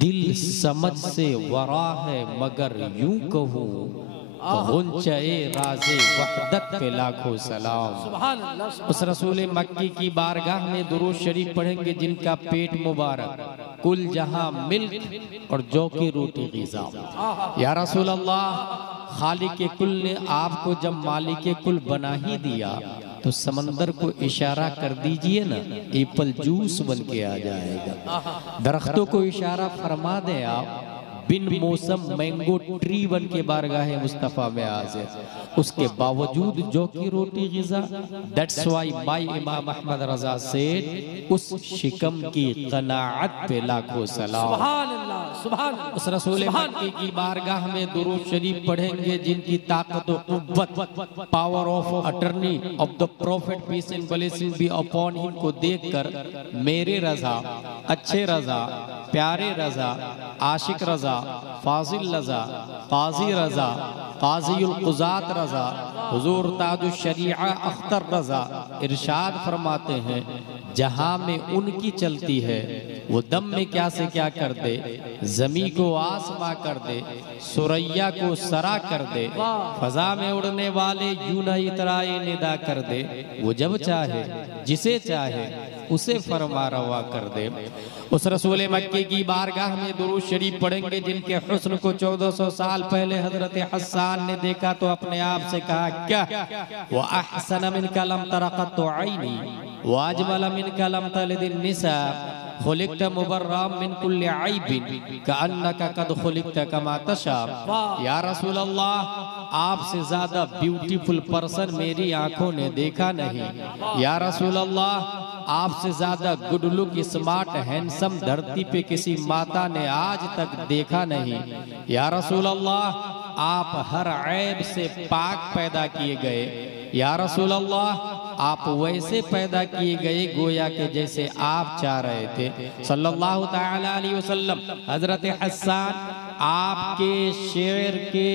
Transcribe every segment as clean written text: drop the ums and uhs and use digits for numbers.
दिल समझ से वरा है मगर यूं कहूँ गुंचे राज़े वहदत पे लाखों सलाम। उस रसूल मक्की की बारगाह में दुरूद शरीफ पढ़ेंगे जिनका पेट मुबारक कुल जहां मिल्क और जौ की रोटी ग़िज़ा। या रसूल अल्लाह, खालिक कुल ने आपको जब मालिक कुल बना ही दिया तो समंदर को इशारा कर दीजिए ना, एप्पल जूस बन के आ जाएगा। दरख्तों को इशारा फरमा दें आप, बिन मौसम मैंगो ट्री बन के बारगाह मुस्तफ़ा में हाज़िर। उसके बावजूद जो की रोटी ग़िज़ा। दैट्स वाई माय इमाम अहमद रज़ा सेड, उस शिकम की क़नाअत पे लाखों सलाम। सुभान अल्लाह, सुभान अल्लाह। उस रसूल मक्की की बारगाह में दुरूद शरीफ पढ़ेंगे जिनकी ताकत और कुव्वत, power of attorney of the prophet peace and blessing be upon him को देखकर मेरे रज़ा, अच्छे रज़ा, प्यारे रज़ा, आशिक रज़ा, फाजिल रज़ा, काजी रज़ा, काज़ीउल क़ुज़ात रज़ा, हुज़ूर ताजुश शरीआ अख्तर रज़ा इरशाद फरमाते हैं, जहां में उनकी चलती है वो दम में क्या से क्या कर दे, ज़मी को आसमां कर दे, सुरैया को सरा कर दे, फ़ज़ा में उड़ने वाले यूं न इतराए निदा कर दे, वो जब चाहे जिसे चाहे उसे फरमा रवा कर दे। उस रसूल मक्की की बारगाह में दुरूद शरीफ पढ़ेंगे जिनके हुस्न को 1400 साल पहले हजरत हस्सान ने देखा तो अपने आप से कहा, क्या वो अहसन मिन कलम तरक़त ऐनी व अजमल मिन कलम तलिदिन निसा खुलिक़्त मुबर्रम मिन कुल्लि ऐबिन कअन्नका कद खुलिक़्त कमा तशा। या रसूल अल्लाह, आपसे ज्यादा ब्यूटीफुल पर्सन मेरी आंखों ने देखा नहीं। या रसूल अल्लाह, आपसे ज्यादा गुड लुक स्मार्ट हैंडसम धरती पे किसी माता ने आज तक देखा नहीं। या रसूल अल्लाह, आप हर ऐब से पाक पैदा किए गए। या रसूल अल्लाह, आप वैसे पैदा किए गए गोया के जैसे आप चाह रहे थे सल्लल्लाहु ताला अलैहि वसल्लम। हजरत हस्सान, आपके शेर के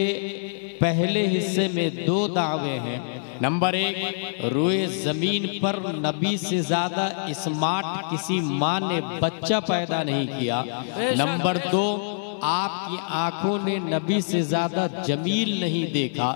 पहले हिस्से में दो दावे हैं। नंबर एक, रोए जमीन पर नबी से ज्यादा स्मार्ट किसी माँ ने बच्चा पैदा नहीं किया। नंबर दो, आपकी आंखों ने नबी से ज्यादा जमील नहीं देखा।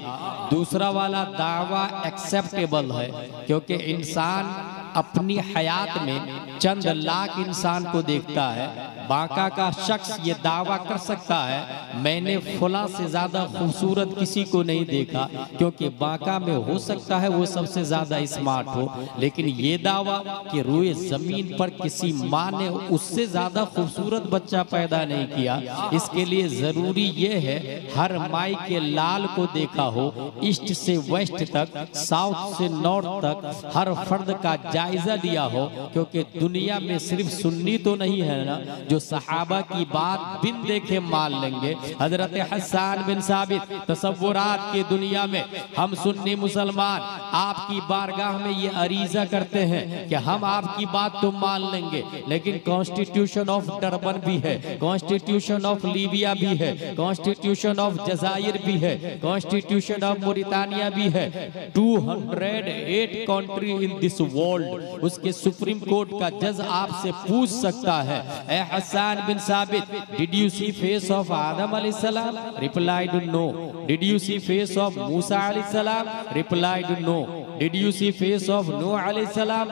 दूसरा वाला दावा एक्सेप्टेबल है क्योंकि इंसान अपनी हयात में चंद लाख इंसान को देखता है। बांका का शख्स ये दावा कर सकता है मैंने फला से ज्यादा खूबसूरत किसी को नहीं देखा, क्योंकि बांका में हो सकता है वो सबसे ज्यादा स्मार्ट हो, लेकिन ये दावा कि रूए जमीन पर किसी माँ ने उससे ज्यादा खूबसूरत बच्चा पैदा नहीं किया, इसके लिए जरूरी ये है हर माई के लाल को देखा हो, ईस्ट से वेस्ट तक, साउथ से नॉर्थ तक हर फर्द का जायजा लिया हो, क्योंकि दुनिया में सिर्फ सुन्नी तो नहीं है ना जो सहाबा की बात बिन देखे मान लेंगे। हजरत हस्सान बिन साबित, तसव्वुरात की दुनिया में हम सुन्नी मुसलमान आपकी बारगाह में ये अरीजा करते हैं कि हम आपकी बात तो मान लेंगे, लेकिन कॉन्स्टिट्यूशन ऑफ डरबन भी है, कॉन्स्टिट्यूशन ऑफ लीबिया भी है, कॉन्स्टिट्यूशन ऑफ जजायर भी है, कॉन्स्टिट्यूशन ऑफ मोरितानिया भी है। 208 कंट्री इन दिस वर्ल्ड, उसके सुप्रीम कोर्ट का जज आपसे पूछ सकता है, ए Hassan bin Sabit, did you see face of Adam अलैहिस्सलाम? Replied no. Did you see face of Musa अलैहिस्सलाम? Replied no. Did you see face of Nuh अलैहिस्सलाम?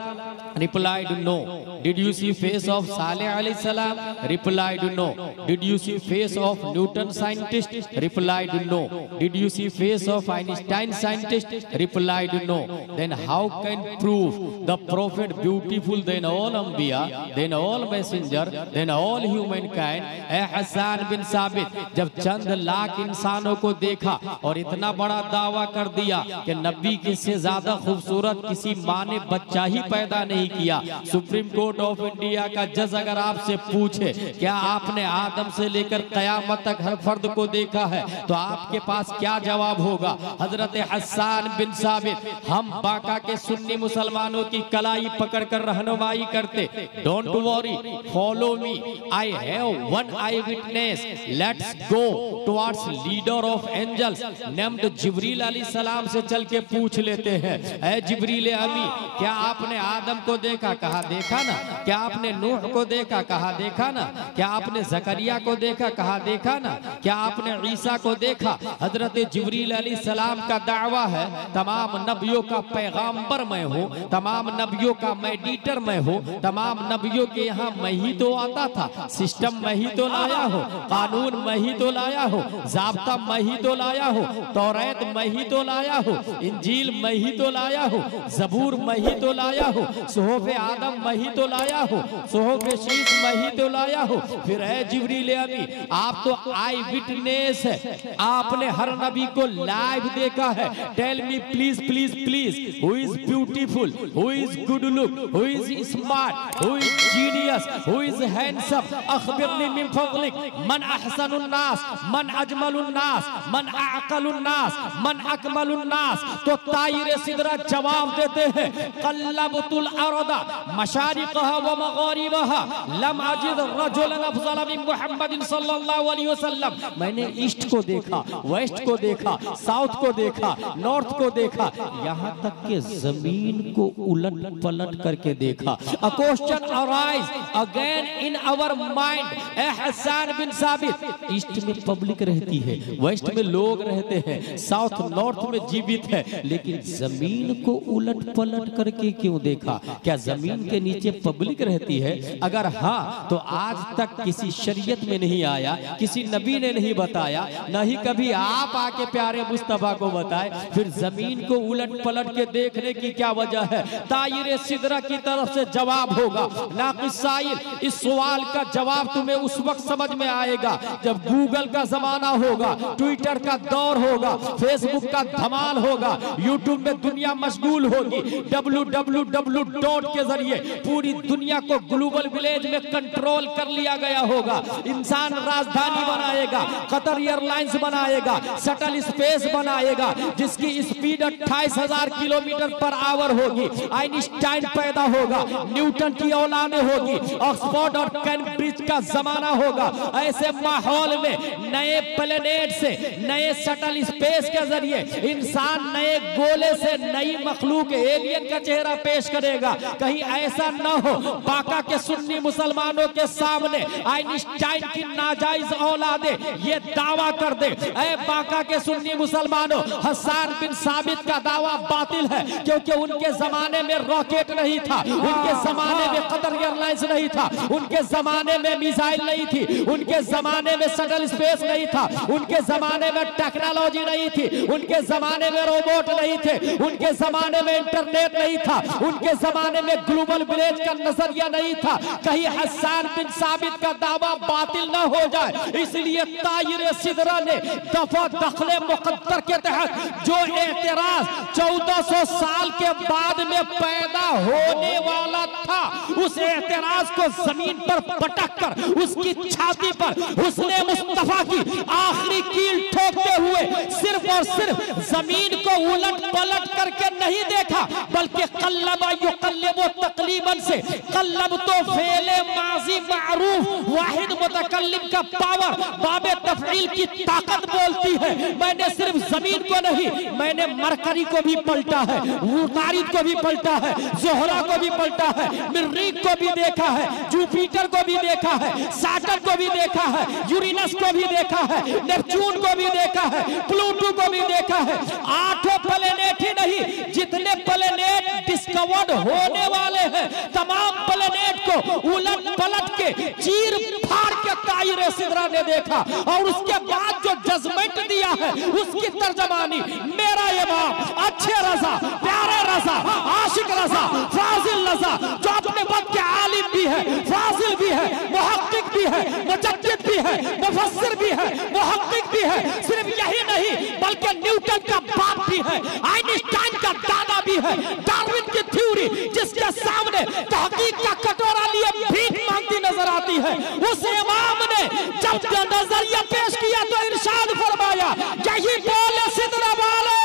Replied no. Did you see face of Saleh alayhi salam? Replied no. Did you see face of Newton scientist? Replied no. Did you see face of Einstein scientist? Replied no. Then how can prove the prophet beautiful than all Anbiya, then all messenger, then all humankind? A Hassan bin साबित, जब चंद लाख इंसानों को देखा और इतना बड़ा दावा कर दिया कि नबी की से ज्यादा खूबसूरत किसी माँ ने बच्चा ही पैदा नहीं किया, सुप्रीम कोर्ट ऑफ इंडिया का जज अगर आपसे पूछे क्या आपने आदम से लेकर कयामत तक हर फर्द को देखा है, तो आपके पास क्या जवाब होगा? हजरत हस्सान बिन साबित, हम बांका के सुन्नी मुसलमानों की कलाई पकड़कर रहनुमाई करते, don't worry, follow me, I have one eyewitness, let's go towards leader of angels named Jibreel अलैहि सलाम से चल के पूछ लेते हैं, ए जिब्रील अमी, क्या आपने आदम को देखा? कहा देखा ना, क्या आपने नूह को देखा? कहा देखा ना। क्या आपने जकरिया को देखा? कहा देखा ना। क्या आपने ईसा को देखा? हजरत जिब्रील अलैहिस्सलाम का दावा है तमाम नबियों का पैगाम्बर मैं हूँ, तमाम नबियों का मेडिएटर मैं हूँ, तमाम नबियों के यहाँ मैं ही तो आता था, सिस्टम मैं ही तो लाया हूँ, कानून मैं ही तो लाया हूँ, ज़ाब्ता मैं ही तो लाया हूँ, तौरात मैं ही तो लाया हूँ, इंजील मैं ही तो लाया हूँ, ज़बूर मैं ही तो लाया हूँ, सुहूफ़ आदम मैं ही तो लाया हूँ, सुहूफ़ शीश मैं ही तो लाया हूँ। फिर है जिब्रील अमी, आप तो आई विटनेस है, आपने हर नबी को लाइव देखा है। Tell me please please please, who is beautiful, who is good look, who is smart, who is genius, who is handsome, अखबिरनी मिन फज़लिक, मन अहसनुन नास, मन अजमलुन नास, मन अअक़लुन नास, मन अकमलुन नास। तो ताइर सिदरा जवाब देते हैं, क़ल्लबतुल अर्दा मशारिक़हा व मग़ारिबहा लम अजिद रजुलन अफ़ज़ल मिन मुहम्मदिन सल्लल्लाहु अलैहि वसल्लम। मैंने ईस्ट को देखा, वेस्ट को देखा, साउथ को देखा, नॉर्थ को देखा, यहाँ तक के जमीन को उलट पलट करके देखा। A question arise again in our mind। Hasan बिन साबित, ईस्ट में पब्लिक रहती है, वेस्ट में लोग रहते हैं, साउथ नॉर्थ में जीवित है, लेकिन जमीन को उलट पलट करके क्यों देखा? क्या जमीन के नीचे पब्लिक रहती है? अगर हाँ तो आज तक किसी शरीयत में नहीं आया, किसी नबी ने नहीं बताया, न ही कभी आप आके प्यारे मुस्तफा को बताए। फिर जमीन को उलट पलट के देखने की क्या वजह है? ताइर सिदरा की तरफ से जवाब होगा नाक़िस साइल। इस सवाल का जवाब तुम्हें उस वक्त समझ में आएगा जब गूगल का जमाना होगा, ट्विटर का दौर होगा, फेसबुक का धमाल होगा, यूट्यूब में दुनिया मशगूल होगी, www के जरिए पूरी दुनिया को ग्लोबल विलेज में कंट्रोल कर लिया गया होगा। इंसान राजधानी बनाएगा, कतर एयरलाइंस बनाएगा, शटल स्पेस बनाएगा जिसकी स्पीड 28,000 किलोमीटर पर आवर होगी। आइंस्टाइन पैदा होगा, न्यूटन की औलादें होगी, ऑक्सफोर्ड और कैम्ब्रिज का जमाना होगा। ऐसे माहौल में नए प्लेनेट से, नए शटल स्पेस के जरिए इंसान नए गोले से नई मखलूक एलियन का चेहरा पेश करेगा। कहीं ऐसा न हो बाका के सुन्नी मुसलमानों के सामने आइंस्टाइन की नाजायज औलादे ये दावा कर दे, ऐ बाका के सुन्नी मुसलमानों, हसन बिन साबित का दावा बातिल है, क्योंकि उनके जमाने में रॉकेट नहीं था, उनके जमाने में कतर एयरलाइंस नहीं था, उनके जमाने में मिसाइल नहीं थी, उनके जमाने में शटल स्पेस नहीं था, उनके जमाने में टेक्नोलॉजी नहीं थी, उनके जमाने में रोबोट नहीं थे, उनके जमाने में इंटरनेट नहीं था, उनके जमाने में ग्लोबल विलेज का नजरिया नहीं था। कहीं हसन बिन साबित का दावा बातिल न हो जाए, इसलिए ताइर सिदरा ने दफा दखले मुकद्दर के तहत जो एतराज 1400 साल के बाद में पैदा होने वाला था, उस एतराज को जमीन पर पटक कर उसकी छाती पर हुस्ने मुस्तफा की आखिरी कील ठोकते हुए सिर्फ और सिर्फ जमीन को उलट पलट करके नहीं देखा, बल्कि कल्लबा युकल्लिबु तकलीबन से कल्लब तो फेले माजी मारूफ वाहिद मुतकल्लिम का पावर बाबे तफईल की ताकत बोलती है। मैंने सिर्फ जमीन को नहीं, मैंने मरकरी को भी पलटा है, उतारिद को भी पलटा है, जोहरा को भी पलटा है, मरीख को भी देखा है, जुपिटर को भी देखा है, सैटर्न को भी देखा है, यूरेनस को भी देखा है, नेपच्यून को भी देखा है, प्लूटो को भी देखा है। 8 प्लेनेट ही नहीं, जितने प्लेनेट डिस्कवर्ड होने वाले हैं तमाम प्लेनेट को उलट पलट के चीर फाड़ के ताइर सिदरा ने देखा, और उसके बाद जो जजमेंट दिया है उसकी तर्जमानी मेरा ये बाप अच्छे रजा, प्यारे रजा, आशिक रजा, फाजिल रजा, जो अपने वक्त के आलिम भी है, फाजिल भी है, मुहक्किक भी है, मुजद्दिद भी है, मुफस्सिर भी है, मुहक्किक भी है। सिर्फ यही नहीं बल्कि न्यूटन का बाप भी है, आइंस्टाइन का दादा भी है, डार्विन की थ्योरी जिसके सामने तहकीक का कटोरा लिए भीख मांगती नजर आती है, उस इमाम ने जब नजरिया पेश किया तो इरशाद फरमाया, यही बोले सिदरा वाले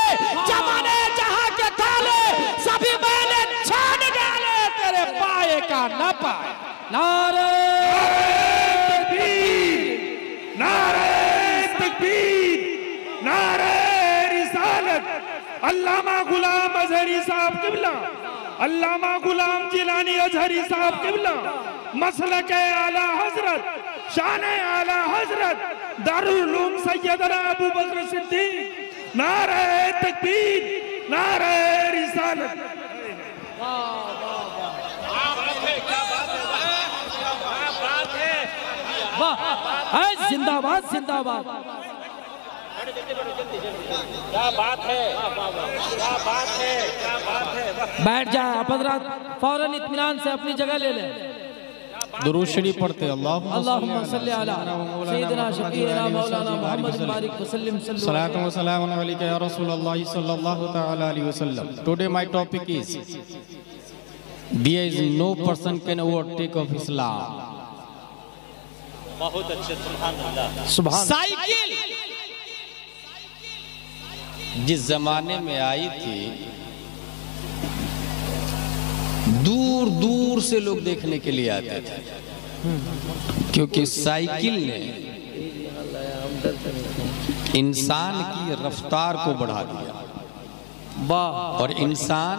जमाने जहां के ताले सभी मैंने छान डाले, तेरे पाए का न पाए। नारे तकबीर, नारे तकबीर, नारे रिसालत। अल्लामा गुलाम अजहरी साहब किबला अल्लामा गुलाम जिलानी अजहरी साहब किबला, मसलक आला हजरत, शान आला हजरत दारुल उलूम सैयदना अबू बकर सिद्दीक। नारे तकबीर, नारे रिसालत। जिंदाबाद जिंदाबाद। क्या बात है, क्या बात है, क्या बात है। बैठ जाए आप हज़रात, फौरन इत्मीनान से अपनी जगह ले लें। दुरूद शरीफ पढ़ते अल्लाहुम्मा सल्ली अला सय्यिदना शफीना मौलाना मुहम्मद बारिक वसल्लम सल्लल्लाहु अलैहि या रसूलल्लाह सल्लल्लाहु तआला अलैहि वसल्लम। Today my topic is there is no person can overtake of Islam. बहुत अच्छे, सुभान अल्लाह। सुभान। साइकिल जिस जमाने में आई थी, दूर दूर से लोग देखने के लिए आते थे, क्योंकि साइकिल ने इंसान की रफ्तार को बढ़ा दिया। वाह। और इंसान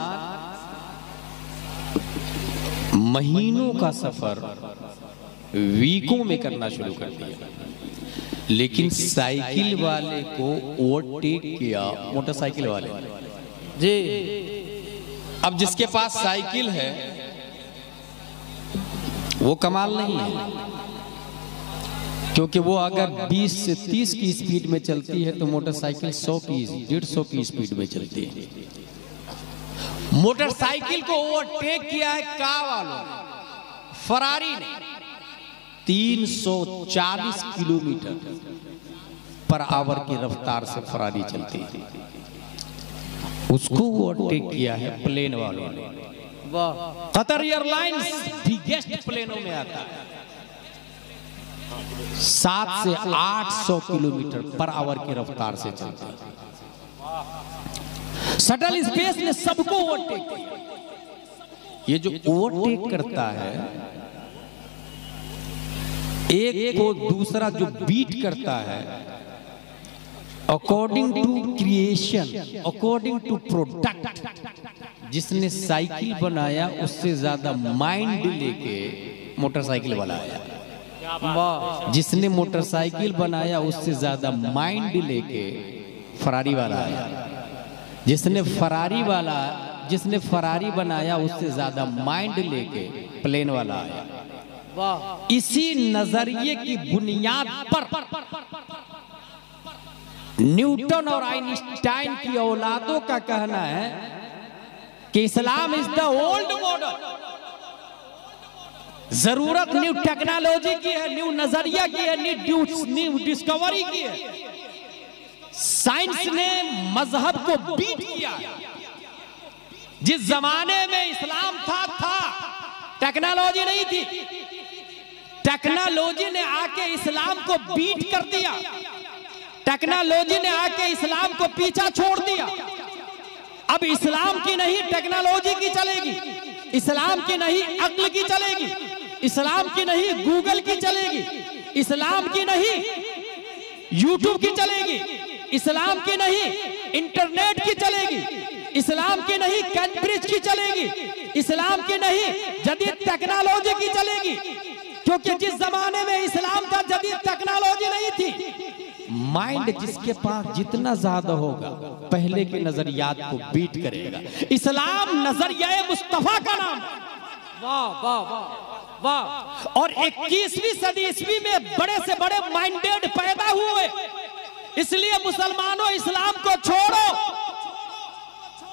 महीनों का सफर वीकों में करना शुरू कर दिया। लेकिन साइकिल वाले को ओवरटेक किया मोटरसाइकिल वाले जी। अब जिसके पास साइकिल है वो कमाल नहीं है, क्योंकि वो अगर 20 से 30 की स्पीड में चलती है तो मोटरसाइकिल 100 की 150 की स्पीड में चलती है। मोटरसाइकिल को ओवरटेक किया है कार वालों ने, फरारी ने 340 किलोमीटर पर आवर की रफ्तार से फरारी चलती है। उसको ओवरटेक किया है प्लेन वालों ने। कतर एयरलाइंस बिगेस्ट प्लेनों में आता है, 7 से 800 किलोमीटर पर आवर की रफ्तार से चलता है। शटल स्पेस ने सबको ओवरटेक किया। ये जो ओवरटेक करता है, एक को दूसरा जो बीट करता है, according to creation, according to product, जिसने साइकिल बनाया उससे ज्यादा माइंड लेके मोटरसाइकिल बनाया। जिसने मोटरसाइकिल बनाया उससे ज्यादा माइंड लेके फरारी वाला आया। जिसने फरारी बनाया उससे ज्यादा माइंड लेके प्लेन वाला आया। इसी नजरिए की बुनियाद पर न्यूटन और आइंस्टाइन की औलादों का कहना है कि Islam is the old model. जरूरत न्यू टेक्नोलॉजी की है, न्यू नजरिया की है, न्यू डिस्कवरी की है। साइंस ने मजहब को बीट किया। जिस जमाने में इस्लाम था टेक्नोलॉजी नहीं थी। टेक्नोलॉजी ने आके इस्लाम को बीट कर दिया। टेक्नोलॉजी ने आके इस्लाम को पीछा छोड़ दिया। अब इस्लाम की नहीं टेक्नोलॉजी की चलेगी, इस्लाम की नहीं अक्ल की चलेगी, इस्लाम की नहीं गूगल की चलेगी, इस्लाम की नहीं यूट्यूब की चलेगी, इस्लाम की नहीं इंटरनेट की चलेगी, इस्लाम की नहीं कैम्ब्रिज की चलेगी, इस्लाम की नहीं जदीद टेक्नोलॉजी की चलेगी। क्योंकि जिस जमाने में इस्लाम था जदीद टेक्नोलॉजी नहीं थी। माइंड जिसके पास जितना ज्यादा होगा पहले के नजरियात को बीट करेगा। इस्लाम नजरिया मुस्तफा का नाम। वाह वाह वाह वाह। और 21वीं सदी ईस्वी में बड़े से बड़े माइंडेड पैदा हुए। इसलिए मुसलमानों इस्लाम को छोड़ो,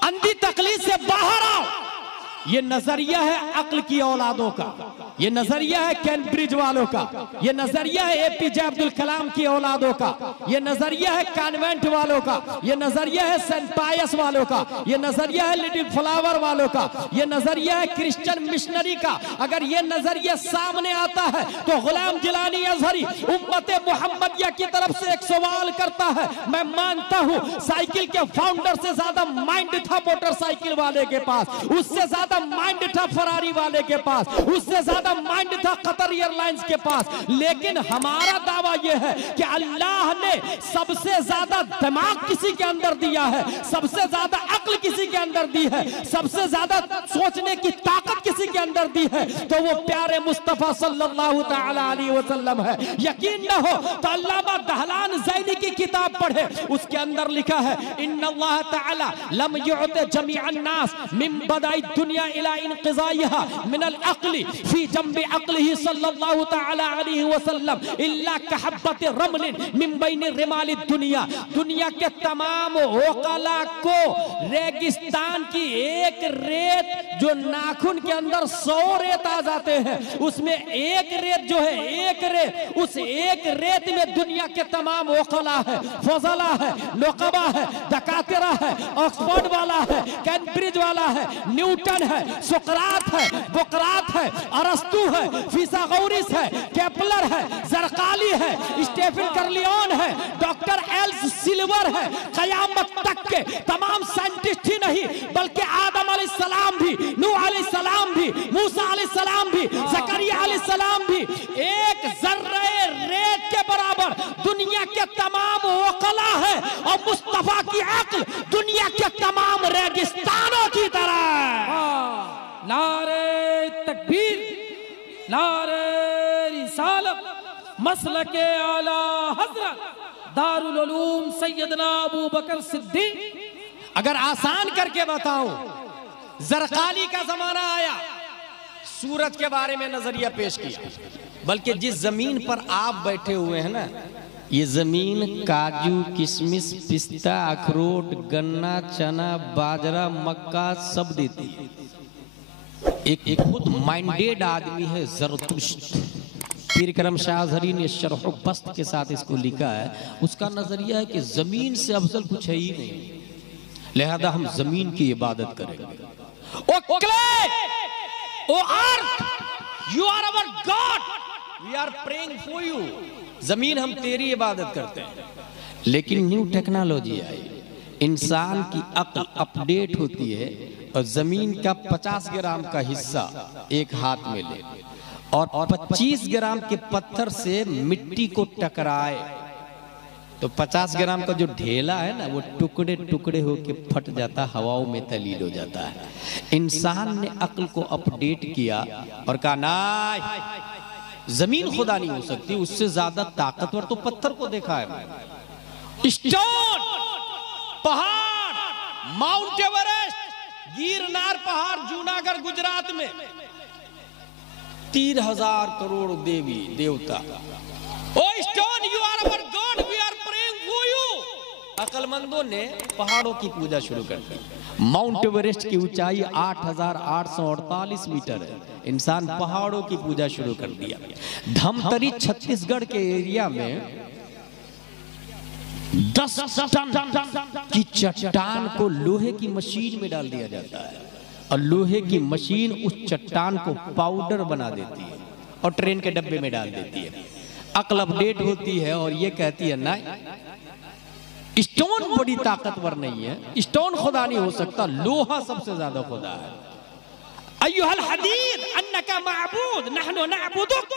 अंधी तकलीफ से बाहर आओ। ये नजरिया है अक्ल की औलादों का, ये नजरिया है कैम्ब्रिज वालों का, ये नजरिया है एपीजे अब्दुल कलाम की औलादों का, ये नजरिया है कॉन्वेंट वालों का, ये नजरिया है सेंट पायस वालों का, ये नजरिया है लिटिल फ्लावर वालों का, ये नजरिया है क्रिश्चियन मिशनरी का। अगर ये नजरिया सामने आता है तो गुलाम जिलानी अजहरी उम्मत मुहम्मदिया की तरफ से एक सवाल करता है। मैं मानता हूं साइकिल के फाउंडर से ज्यादा माइंड था मोटरसाइकिल वाले के पास, उससे ज्यादा माइंड था फरारी वाले के पास, उससे ज्यादा माइंड था कतर एयरलाइंस के पास। लेकिन हमारा दावा यह है कि अल्लाह ने सबसे ज्यादा दिमाग किसी के अंदर दिया है, सबसे ज्यादा अक्ल किसी के अंदर दी है, सबसे ज्यादा सोचने की ताकत किसी के अंदर दी है, तो वो प्यारे मुस्तफा सल्लल्लाहु तआला अलैहि वसल्लम है। यकीन न हो तो अल्लामा दहलान ज़ैनी की किताब पढ़े, उसके अंदर लिखा है इन्नल्लाह तआला लम युअति जमीअन नास मिन बदाई दुनिया इला इनक़िज़ाइहा मिनल अक़ली फी जंबि अक़लिही सल्लल्लाहु तआला अलैहि वसल्लम इल्ला कहब्बत रमलिन मिन बैनि रिमालि दुनिया। दुनिया के तमाम ओक़ला को रेगिस्तान की एक रेत जो नाखून के अंदर 100 रेत आ जाते हैं, उसमें एक रेत जो है, एक रेत, उस एक रेत में दुनिया के तमाम ओक़ला है, फज़ला है, नुक़बा है, दकातिरा है, ऑक्सफोर्ड वाला है, कैम्ब्रिज वाला है, न्यूटन है, सुक़रात है, बुक़रात है, अरस्तू है, फिसागोरिस है, केपलर है, ज़रक़ाली है, स्टीफन कर्लियन है, डॉक्टर एल्स सिल्वर है। क़यामत तक के तमाम साइंटिस्ट ही नहीं बल्कि आदम अलैहिस्सलाम भी, नूह अलैहिस्सलाम भी, मूसा अलैहिस्सलाम भी, ज़करिया अलैहिस्सलाम भी एक ज़र्रे रेत के बराबर दुनिया के तमाम ओक़ला है, और मुस्तफा की अक्ल दुनिया के तमाम रेगिस्तानों की तरह है। नारे तकबीर, नारे रिसालत, मसलके आला हज़रत दारुल उलूम सैयदना अबू बकर सिद्दीक़। अगर आसान करके बताऊं, ज़रक़ाली का जमाना आया, सूरज के बारे में नजरिया पेश किया, बल्कि जिस जमीन पर आप बैठे हुए हैं ना, ये जमीन काजू, किशमिश, पिस्ता, अखरोट, गन्ना, चना, बाजरा, मक्का सब देती है। एक खुद माइंडेड आदमी है ज़रतुश्त, पीर करम शाह अज़हरी ने शरह बस्त के साथ इसको लिखा है। उसका नजरिया है कि जमीन से अफजल कुछ है ही नहीं, लिहाजा हम जमीन की इबादत करेंगे। O clay, O earth, you are our God, we are praying for you. जमीन हम तेरी इबादत करते हैं। लेकिन न्यू टेक्नोलॉजी आई, इंसान की अक्ल अपडेट होती है, और जमीन का 50 ग्राम का हिस्सा एक हाथ में ले और 25 ग्राम के पत्थर से मिट्टी को टकराए, तो 50 ग्राम का जो ढेला है ना, वो टुकड़े टुकड़े होके फट जाता, हवाओं में तलील हो जाता है। इंसान ने अक्ल को अपडेट किया और कहा ना, जमीन खुदा नहीं हो सकती, उससे ज्यादा ताकतवर तो पत्थर को देखा है। स्टोन, पहाड़, माउंट एवरेस्ट, गिरनार पहाड़ जूनागढ़ गुजरात में 3000 करोड़ देवी देवता। O stone, you are our God, we are praying for you. अक्लमंदों ने पहाड़ों की पूजा शुरू कर दी। माउंट एवरेस्ट की ऊंचाई 8848 मीटर है, इंसान पहाड़ों की पूजा शुरू कर दिया। धमतरी छत्तीसगढ़ के एरिया में 10 टन की चट्टान को लोहे की मशीन में डाल दिया जाता है, और लोहे की मशीन उस चट्टान को पाउडर बना देती है और ट्रेन के डब्बे में डाल देती है। अक्ल अपडेट होती है और ये कहती है ना, स्टोन बड़ी ताकतवर नहीं है, स्टोन खुदा नहीं हो सकता, लोहा सबसे ज्यादा खुदा है। अय्युहल हदीद अन्नका माबूद नहनु नअबुदुक,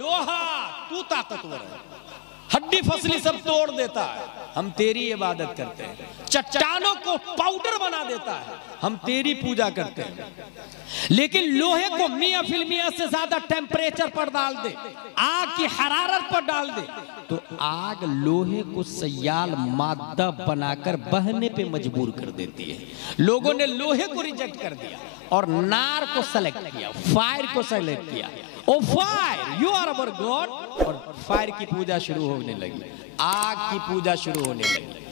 लोहा तू ताकतवर है, हड्डी फसली सब तोड़ देता है, हम तेरी इबादत करते हैं। चट्टानों को पाउडर बना देता है, हम तेरी पूजा करते हैं। लेकिन लोहे को मियां फिल्मिया से ज्यादा टेम्परेचर पर डाल दे, आग की हरारत पर डाल दे, तो आग लोहे को सयाल मादा बनाकर बहने पे मजबूर कर देती है। लोगों ने लोहे को रिजेक्ट कर दिया और नार को सेलेक्ट किया, फायर को सेलेक्ट किया। O fire, you are our God, और फायर की पूजा शुरू होने लगी, आग की पूजा शुरू होने लगी,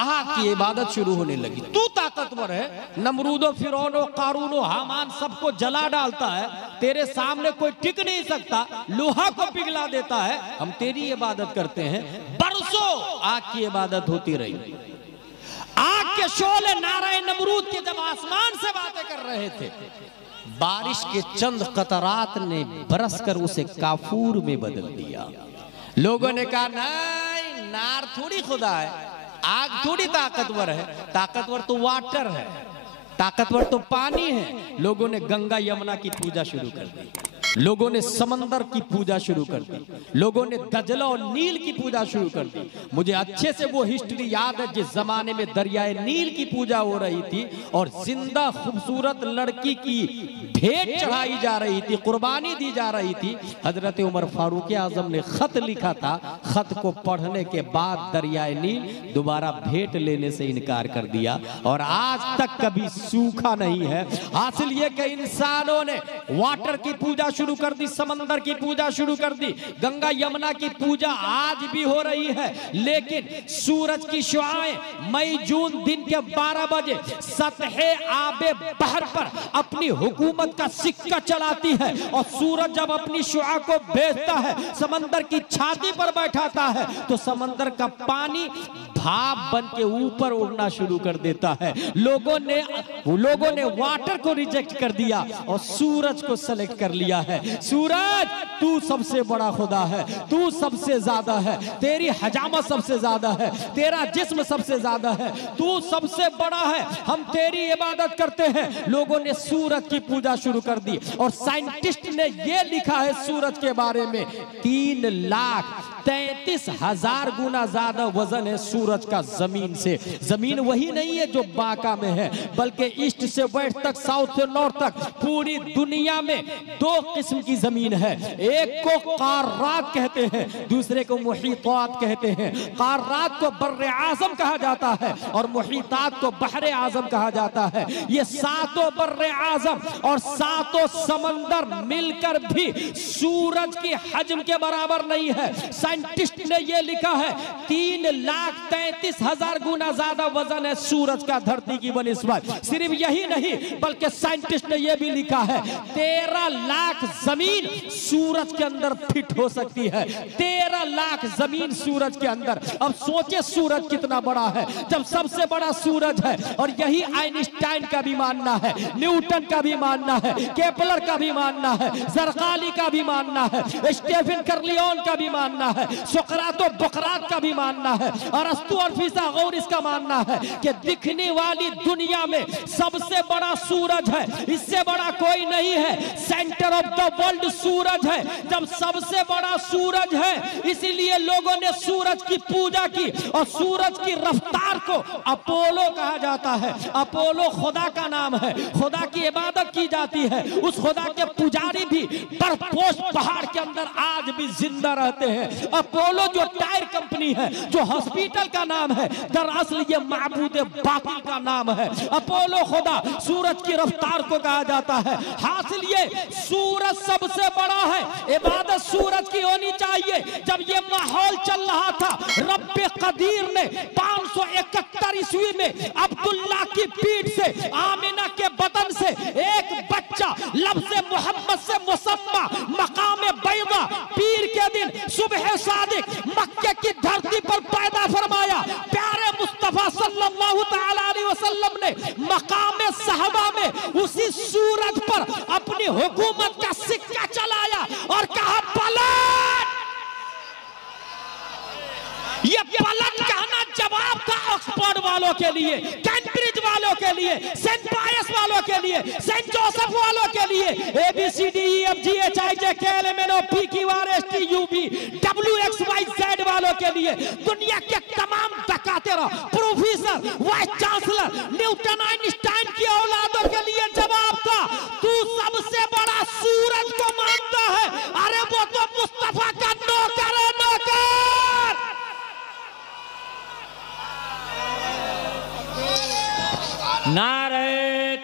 आग की इबादत शुरू होने लगी। तू ताकतवर है, नमरूदो, फिरौनो, कारूनो, हामान सबको जला डालता है, तेरे सामने कोई टिक नहीं सकता, लोहा को पिघला देता है, हम तेरी इबादत करते हैं। बरसों आग की इबादत होती रही। आग के शोले नाराए नमरूद के जब आसमान से बातें कर रहे थे, बारिश के चंद कतरात ने बरसकर उसे काफूर में बदल दिया। लोगों ने कहा नहीं, नार थोड़ी खुदा है, आग थोड़ी ताकतवर है, ताकतवर तो वाटर है, ताकतवर तो पानी है, लोगों ने गंगा यमुना की पूजा शुरू कर दी, लोगों ने समंदर की पूजा शुरू कर दी, लोगों ने दजला और नील की पूजा शुरू कर दी। मुझे अच्छे से वो हिस्ट्री याद है जिस जमाने में दरियाए नील की पूजा हो रही थी और जिंदा खूबसूरत लड़की की भेंट चढ़ाई जा रही थी, कुर्बानी दी जा रही थी। हजरत उमर फारूक आजम ने खत लिखा था, खत को पढ़ने के बाद दरियाए नील दोबारा भेंट लेने से इनकार कर दिया और आज तक कभी सूखा नहीं है। हासिल ये कि इंसानों ने वाटर की पूजा शुरू कर दी, समंदर की पूजा शुरू कर दी, गंगा यमुना की पूजा आज भी हो रही है। लेकिन सूरज की शुआएं मई जून दिन के 12 बजे सतहे आबे बहर पर अपनी हुकूमत का सिक्का चलाती है और सूरज जब अपनी शुआ को भेजता है, समंदर की छाती पर बैठाता है, तो समंदर का पानी भाप बन के ऊपर उड़ना शुरू कर देता है। लोगों ने वाटर को रिजेक्ट कर दिया और सूरज को सेलेक्ट कर लिया है। सूरज तू सबसे बड़ा खुदा है, तू सबसे ज्यादा है, तेरी हजामत सबसे ज्यादा है, तेरा जिस्म सबसे ज्यादा है, तू सबसे बड़ा है, हम तेरी इबादत करते हैं। लोगों ने सूरज की पूजा शुरू कर दी और साइंटिस्ट ने यह लिखा है सूरज के बारे में 3,33,000 गुना ज्यादा वजन है सूरज का जमीन से। जमीन वही नहीं है जो बांका में है, बल्कि ईस्ट से वेस्ट तक, साउथ से नॉर्थ तक पूरी दुनिया में 2 किस्म की जमीन है। एक को क़ारात कहते हैं, दूसरे को मुहीतात कहते हैं। क़ारात को बर्रे आज़म कहा जाता है और मुहीतात को बहरे आज़म कहा जाता है। ये 7 बर्रे आज़म और 7 समंदर मिलकर भी सूरज की हजम के बराबर नहीं है। साइंटिस्ट ने यह लिखा है 3,33,000 गुना ज्यादा वजन है सूरज का धरती की बनिस्बत। सिर्फ यही नहीं बल्कि साइंटिस्ट ने यह भी लिखा है 13 लाख जमीन सूरज के अंदर फिट हो सकती है। 13 लाख जमीन सूरज के अंदर। अब सोचे सूरज कितना बड़ा है, जब सबसे बड़ा सूरज है। और यही आइंस्टाइन का भी मानना है, न्यूटन का भी मानना है, केपलर का भी मानना है, जरकाली का भी मानना है, स्टीफन कर्लियोन का भी मानना है, सुकरातो बुकरात का भी मानना है, अरस्तु और फिसागोर इसका मानना है कि दिखने वाली दुनिया में सबसे बड़ा सूरज है, इससे बड़ा कोई नहीं है। सेंटर ऑफ द वर्ल्ड सूरज है। जब सबसे बड़ा सूरज है इसीलिए लोगों ने सूरज की पूजा की और सूरज की रफ्तार को अपोलो कहा जाता है। अपोलो खुदा का नाम है, खुदा की इबादत की जाती है। उस खुदा के पुजारी भी बर्फपोश पहाड़ के अंदर आज भी जिंदा रहते हैं। अपोलो जो टायर कंपनी है, जो हॉस्पिटल का नाम है, दरअसल ये माबूद बातिल का नाम है। अपोलो खुदा सूरज की रफ्तार को कहा जाता है। हासिल ये सूरज सबसे बड़ा है, इबादत सूरज की होनी चाहिए। जब ये माहौल चल रहा था, रब्बे कदीर ने 571 ईस्वी में अब्दुल्ला की पीठ से, आमिना के बदन से एक बच्चा लफ्ज़े मोहम्मद से मुसम्मा मकाम बैदा पीर के दिन सुबह सादिक मक्के की धरती पर पैदा फरमाया। प्यारे मुस्तफा सल्लल्लाहु तआला अलैहि वसल्लम ने मकाम सहबा में उसी सूरज पर अपनी हुकूमत का सिक्का चलाया और कहा पलट। ये पलट कहना जवाब था ऑक्सफोर्ड वालों के लिए, कैम्ब्रिज वालों के लिए, सेंट पायस वालों के लिए, सेंट जोसेफ वालों के लिए, ABCDEFGHIJKLMNOPQRSTUV WXYZ वालों के लिए, दुनिया के तमाम दकातेरा, professor, vice chancellor, Newton Einstein की औलादों के लिए जवाब था तू सबसे बड़ा सूरज को मानता है। अरे वो तो मुस्तफा का नौकर है, नौकर। नारे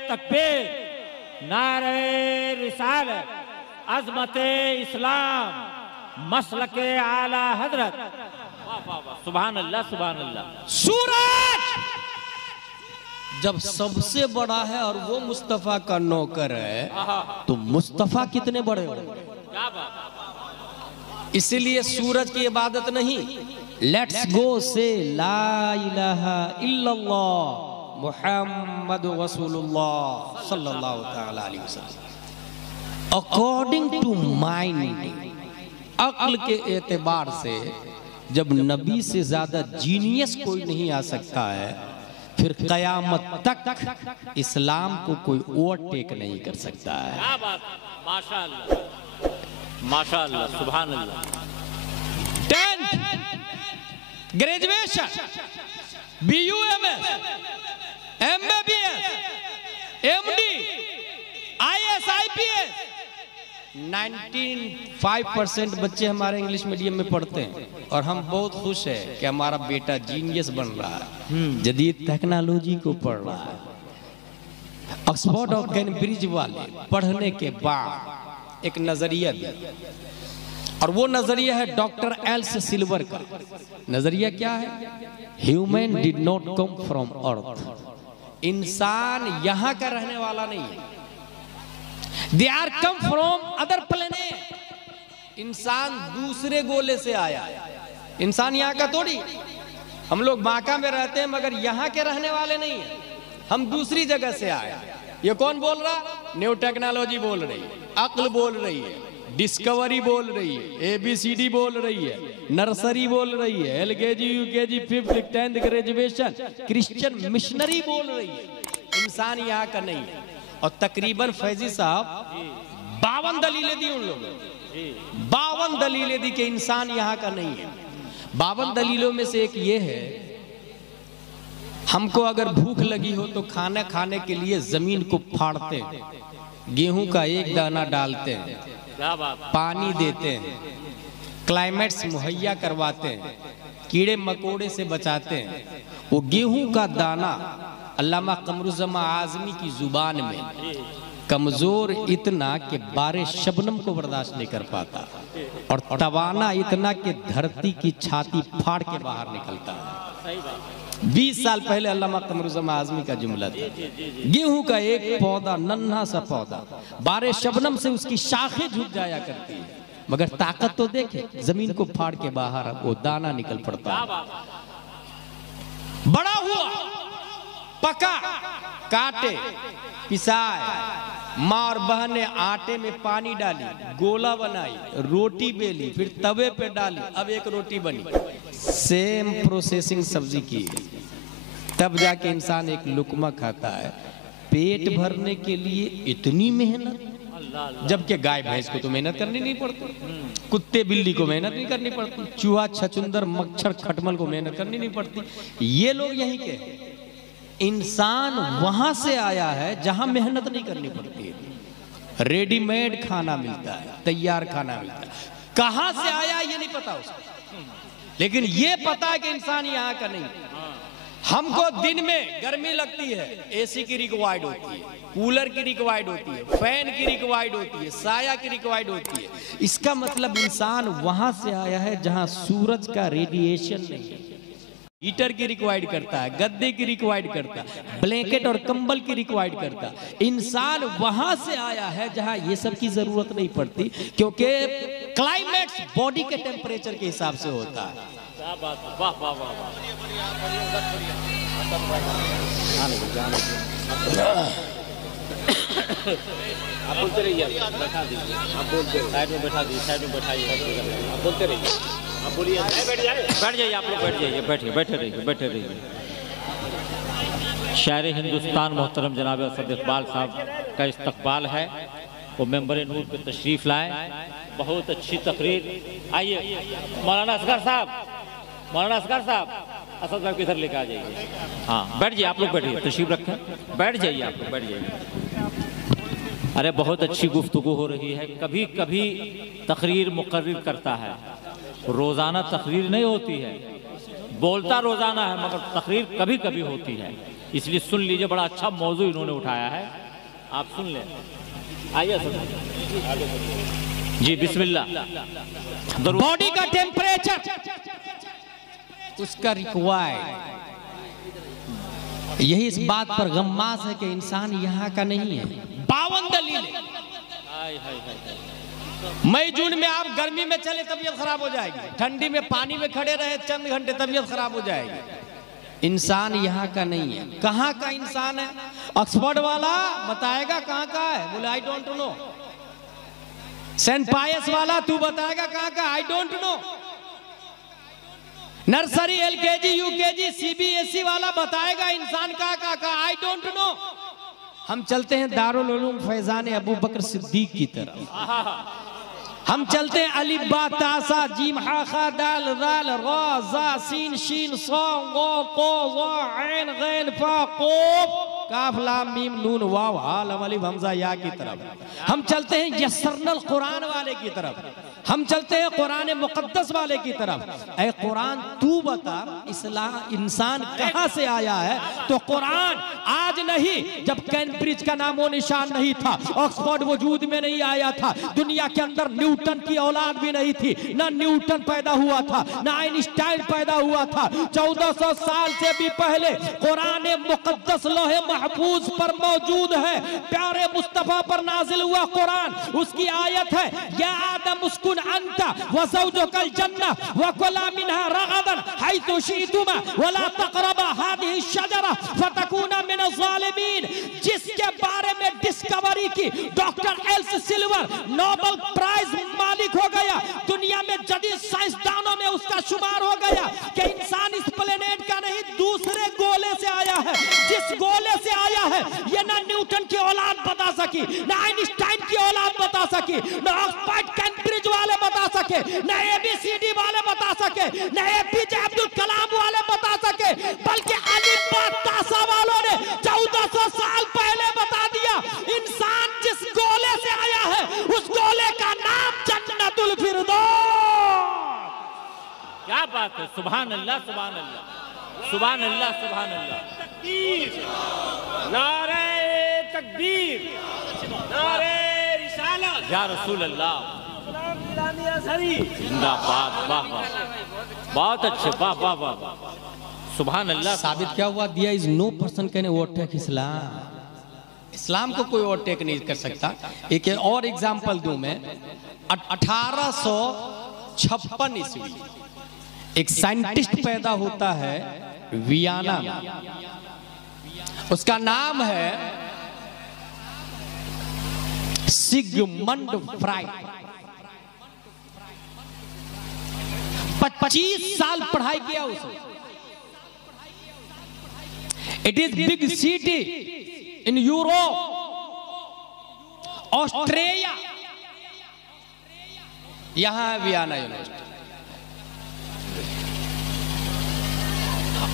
तकबीर, नारे रिसालत, अज़मते इस्लाम, मसलके आला हजरत। सुभान अल्लाह, सुभान अल्लाह। सूरज जब सबसे बड़ा है और वो मुस्तफा का नौकर है तो मुस्तफा कितने बड़े हो। इसीलिए सूरज की इबादत नहीं, लेट्स गो से ला इलाहा इल्लल्लाह मुहम्मद रसूलुल्लाह सल्लल्लाहु तआला अलैहि वसल्लम। अकॉर्डिंग टू माइंड, अक्ल के एतबार से जब नबी से ज्यादा जीनियस कोई नहीं आ सकता है, फिर कयामत तक इस्लाम को कोई ओवरटेक नहीं कर सकता है। क्या बात, माशाअल्लाह माशाअल्लाह, सुभान अल्लाह। 10th graduation, BUMS, MBBS, MD, IS, IPS, 95% बच्चे हमारे इंग्लिश मीडियम में पढ़ते हैं और हम बहुत खुश हैं कि हमारा बेटा जीनियस बन रहा है, जदीद टेक्नोलॉजी को पढ़ रहा है। ऑक्सफोर्ड और कैम्ब्रिज वाले पढ़ने के बाद एक नजरिया दिया, और वो नजरिया है डॉक्टर एल्स सिल्वर का। नजरिया क्या है? Human did not come from earth. इंसान यहां का रहने वाला नहीं है, they are come from other planet. इंसान दूसरे गोले से आया, इंसान यहाँ का थोड़ी। हम लोग बांका में रहते हैं मगर यहाँ के रहने वाले नहीं है, हम दूसरी जगह से आए। ये कौन बोल रहा? न्यू टेक्नोलॉजी बोल रही है, अक्ल बोल रही है, डिस्कवरी बोल रही है, ABCD बोल रही है, नर्सरी बोल रही है, LKG UKG 5th 10th graduation, Christian missionary बोल रही है। इंसान यहाँ का नहीं है। और तकरीबन फैजी साहब 52 दलीलें दी उन लोगों ने, 52 दलीलें दी कि इंसान यहाँ का नहीं है। 52 दलीलों में से एक ये है, हमको अगर भूख लगी हो तो खाना खाने के लिए जमीन को फाड़ते हैं, गेहूं का एक दाना डालते हैं, पानी देते हैं, क्लाइमेट्स मुहैया करवाते हैं, कीड़े मकोड़े से बचाते हैं। वो गेहूं का दाना अल्लामा कमरुज़्ज़मा आज़मी की जुबान में कमजोर इतना कि बारे शबनम को बर्दाश्त नहीं कर पाता, और तवाना इतना कि धरती की छाती फाड़ के बाहर निकलता है। 20 साल पहले अल्लामा कमरुज़्ज़मा आज़मी का जुमला था। गेहूं का एक पौधा, नन्हा सा पौधा, बारे शबनम से उसकी शाखें झुक जाया करती है, मगर ताकत तो देखे, जमीन को फाड़ के बाहर वो दाना निकल पड़ता है। बड़ा हुआ, पका, काटे, पिसाए, माँ और बहन ने आटे में पानी डाली, गोला बनाई, रोटी बेली, फिर तवे पे डाली, अब एक रोटी बनी। सेम प्रोसेसिंग सब्जी की, तब जाके इंसान एक लुकमा खाता है। पेट भरने के लिए इतनी मेहनत, जबकि गाय भैंस को तो मेहनत करनी नहीं पड़ती, कुत्ते बिल्ली को मेहनत नहीं करनी पड़ती, चूहा छछुंदर मच्छर खटमल को मेहनत करनी नहीं पड़ती। ये लोग यहीं के। इंसान वहां से आया है जहां मेहनत नहीं करनी पड़ती है, रेडीमेड खाना मिलता है, तैयार खाना मिलता है। कहां से आया ये नहीं पता उसको, लेकिन ये पता है कि इंसान यहाँ का नहीं। हमको दिन में गर्मी लगती है, AC की रिक्वायर्ड होती है, कूलर की रिक्वायर्ड होती है, फैन की रिक्वायर्ड होती है, साया की रिक्वायर्ड होती है। इसका मतलब इंसान वहां से आया है जहां सूरज का रेडिएशन नहीं है। हीटर की रिक्वायर्ड करता है, गद्दे की रिक्वायर्ड करता है, ब्लैंकेट और कंबल की रिक्वायर्ड करता है। इंसान वहां से आया है जहां ये सब की जरूरत नहीं पड़ती, क्योंकि क्लाइमेट बॉडी के टेम्परेचर के हिसाब से होता है। क्या बात, वाह वाह वाह। आप बोलते रहिए, बैठा दीजिए, आप बोलते, साइड में बैठा दीजिए, साइड में बैठाइए, आप बोलते रहिए, आप बोलिए, बैठ जाइए, आप लोग बैठ जाइए, बैठिए, बैठे रहिए, बैठे रहिए। शायर हिंदुस्तान मोहतरम जनाब असद इकबाल साहब का इस्तकबाल है, वो मेंबर नूर पे तशरीफ लाए, बहुत अच्छी तकरीर। आइए मौलाना असगर साहब, मौलाना असगर साहब, असद साहब किधर लेकर आ जाइए। हाँ बैठ जाइए, आप लोग बैठिए, तशरीफ रखें, बैठ जाइए, आप लोग बैठ जाइए। अरे बहुत अच्छी गुफ्तगू हो रही है। कभी कभी तकरीर मुकर्रिर करता है, रोज़ाना तकरीर नहीं होती है, बोलता रोज़ाना है मगर तकरीर कभी कभी होती है। इसलिए सुन लीजिए, बड़ा अच्छा मौजू इन्होंने उठाया है, आप सुन लें। आइए सर जी, बिस्मिल्लाह। बॉडी का टेम्परेचर, उसका रिक्वायर्ड, यही इस बात पर गम्मास है कि इंसान यहाँ का नहीं है। 52 दलीलें। मई जून में आप गर्मी में चले तबीयत खराब हो जाएगी, ठंडी में पानी में खड़े रहे चंद घंटे तबीयत खराब हो जाएगी। इंसान यहाँ का नहीं है। कहाँ का इंसान है? ऑक्सफोर्ड वाला बताएगा कहाँ का है, बोले आई डोंट नो। सेंट पायस वाला तू बताएगा कहाँ का, I don't know. Nursery, LKG, UKG, CBSE वाला बताएगा इंसान का आई डोंट नो। हम चलते हैं दारुल उलूम फैजान अबू बकर सिद्दीक की तरफ। हम चलते हैं अलिफ बा ता सा जीम हा खा दाल दाल रा जा सीन शीन सा गो को वा ऐन गैन फा कोफ काफ लाम मीम नून वाव हा लम अलिफ हमजा या की तरफ। हम चलते हैं यस्सरनल कुरान वाले की तरफ। हम चलते हैं कुरान मुकद्दस वाले की तरफ। ऐ कुरान तू बता इस्लाम इंसान कहां से आया है? तो कुरान आज नहीं, जब कैम्ब्रिज का नामो निशान नहीं था, ऑक्सफोर्ड वजूद में नहीं आया था, दुनिया के अंदर न्यूटन की औलाद भी नहीं थी, ना न्यूटन पैदा हुआ था, ना आइंस्टाइन पैदा हुआ था। 1400 साल से भी पहले कुरान मुकद्दस लोहे महफूज पर मौजूद है। प्यारे मुस्तफा पर नाजिल हुआ कुरान, उसकी आयत है या आदम उस्कुन अंता व ज़ौजुकल जन्नह व कुला मिनहा रगदन हैतु शि'तुमा व ला तक़रबा हादिही शजरा फतकूना मिनज़ ज़ालिमीन। जिसके बारे में डिस्कवरी की डॉक्टर एल्स सिल्वर नोबेल प्राइज मालिक हो गया, दुनिया में जदीद साइंसदानों में उसका शुमार हो गया कि इंसान इस प्लेनेट का नहीं दूसरे गोले से आया है। जिस गोले से आया है ये ना न्यूटन की औलाद बता सकी, ना आइंस्टाइन की औलाद बता सकी, ना ऑक्सफोर्ड कैम्ब्रिज वाले बता सके, ना एबीसीडी वाले बता सके, ना एपीजे अब्दुल कलाम वाले बता सके, बल्कि अलिफ बा ता सा वालों ने 1400 साल पहले बता दिया। इंसान जिस गोले से आया है उस गोले का नाम जन्नतुल फिरदौस। क्या बात है, सुभान अल्लाह सुभान अल्लाह सुभान अल्लाह सुभान अल्लाह। नारे तकबीर, नारे रिसालत, या रसूल अल्लाह जिंदाबाद। वाह वाह, बहुत अच्छे, वाह वाह वाह, सुभान अल्लाह। साबित क्या हुआ? दिया is no person can overtake Islam. Islam को कोई ओवरटेक नहीं कर सकता। एक और एग्जांपल दूं मैं। 1856 ईस्वी एक साइंटिस्ट पैदा होता है वियना में। उसका नाम है सिगमंड फ्राइड। 25 साल पढ़ाई किया उसने। It is big city in Europe, Australia, यहां है वियना यूनिवर्सिटी।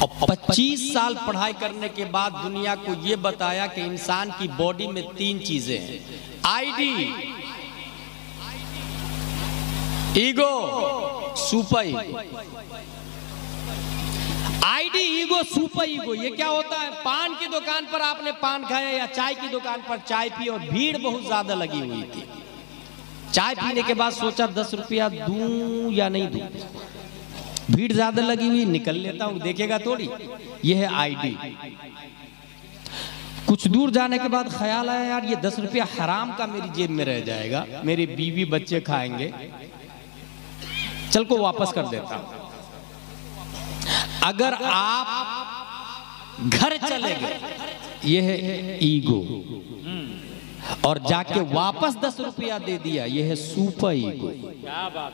और 25 साल पढ़ाई करने के बाद दुनिया को यह बताया कि इंसान की बॉडी में 3 चीजें हैं: ID, ego, super ego. ID, ego, super ego, ये क्या होता है? पान की दुकान पर आपने पान खाया या चाय की दुकान पर चाय पी और भीड़ बहुत ज्यादा लगी हुई थी। चाय पीने के बाद सोचा 10 रुपया दूं या नहीं दूं। भीड़ ज्यादा लगी हुई, निकल लेता हूं, देखेगा थोड़ी। यह है आईडी। कुछ दूर जाने के बाद ख्याल आया यार ये 10 रुपया हराम का मेरी जेब में रह जाएगा, मेरी बीवी बच्चे खाएंगे, चल को वापस कर देता हूं। अगर आप घर चले गए, यह है ईगो, और जाके वापस 10 रुपया दे दिया, यह है सुपर ईगो। क्या बात।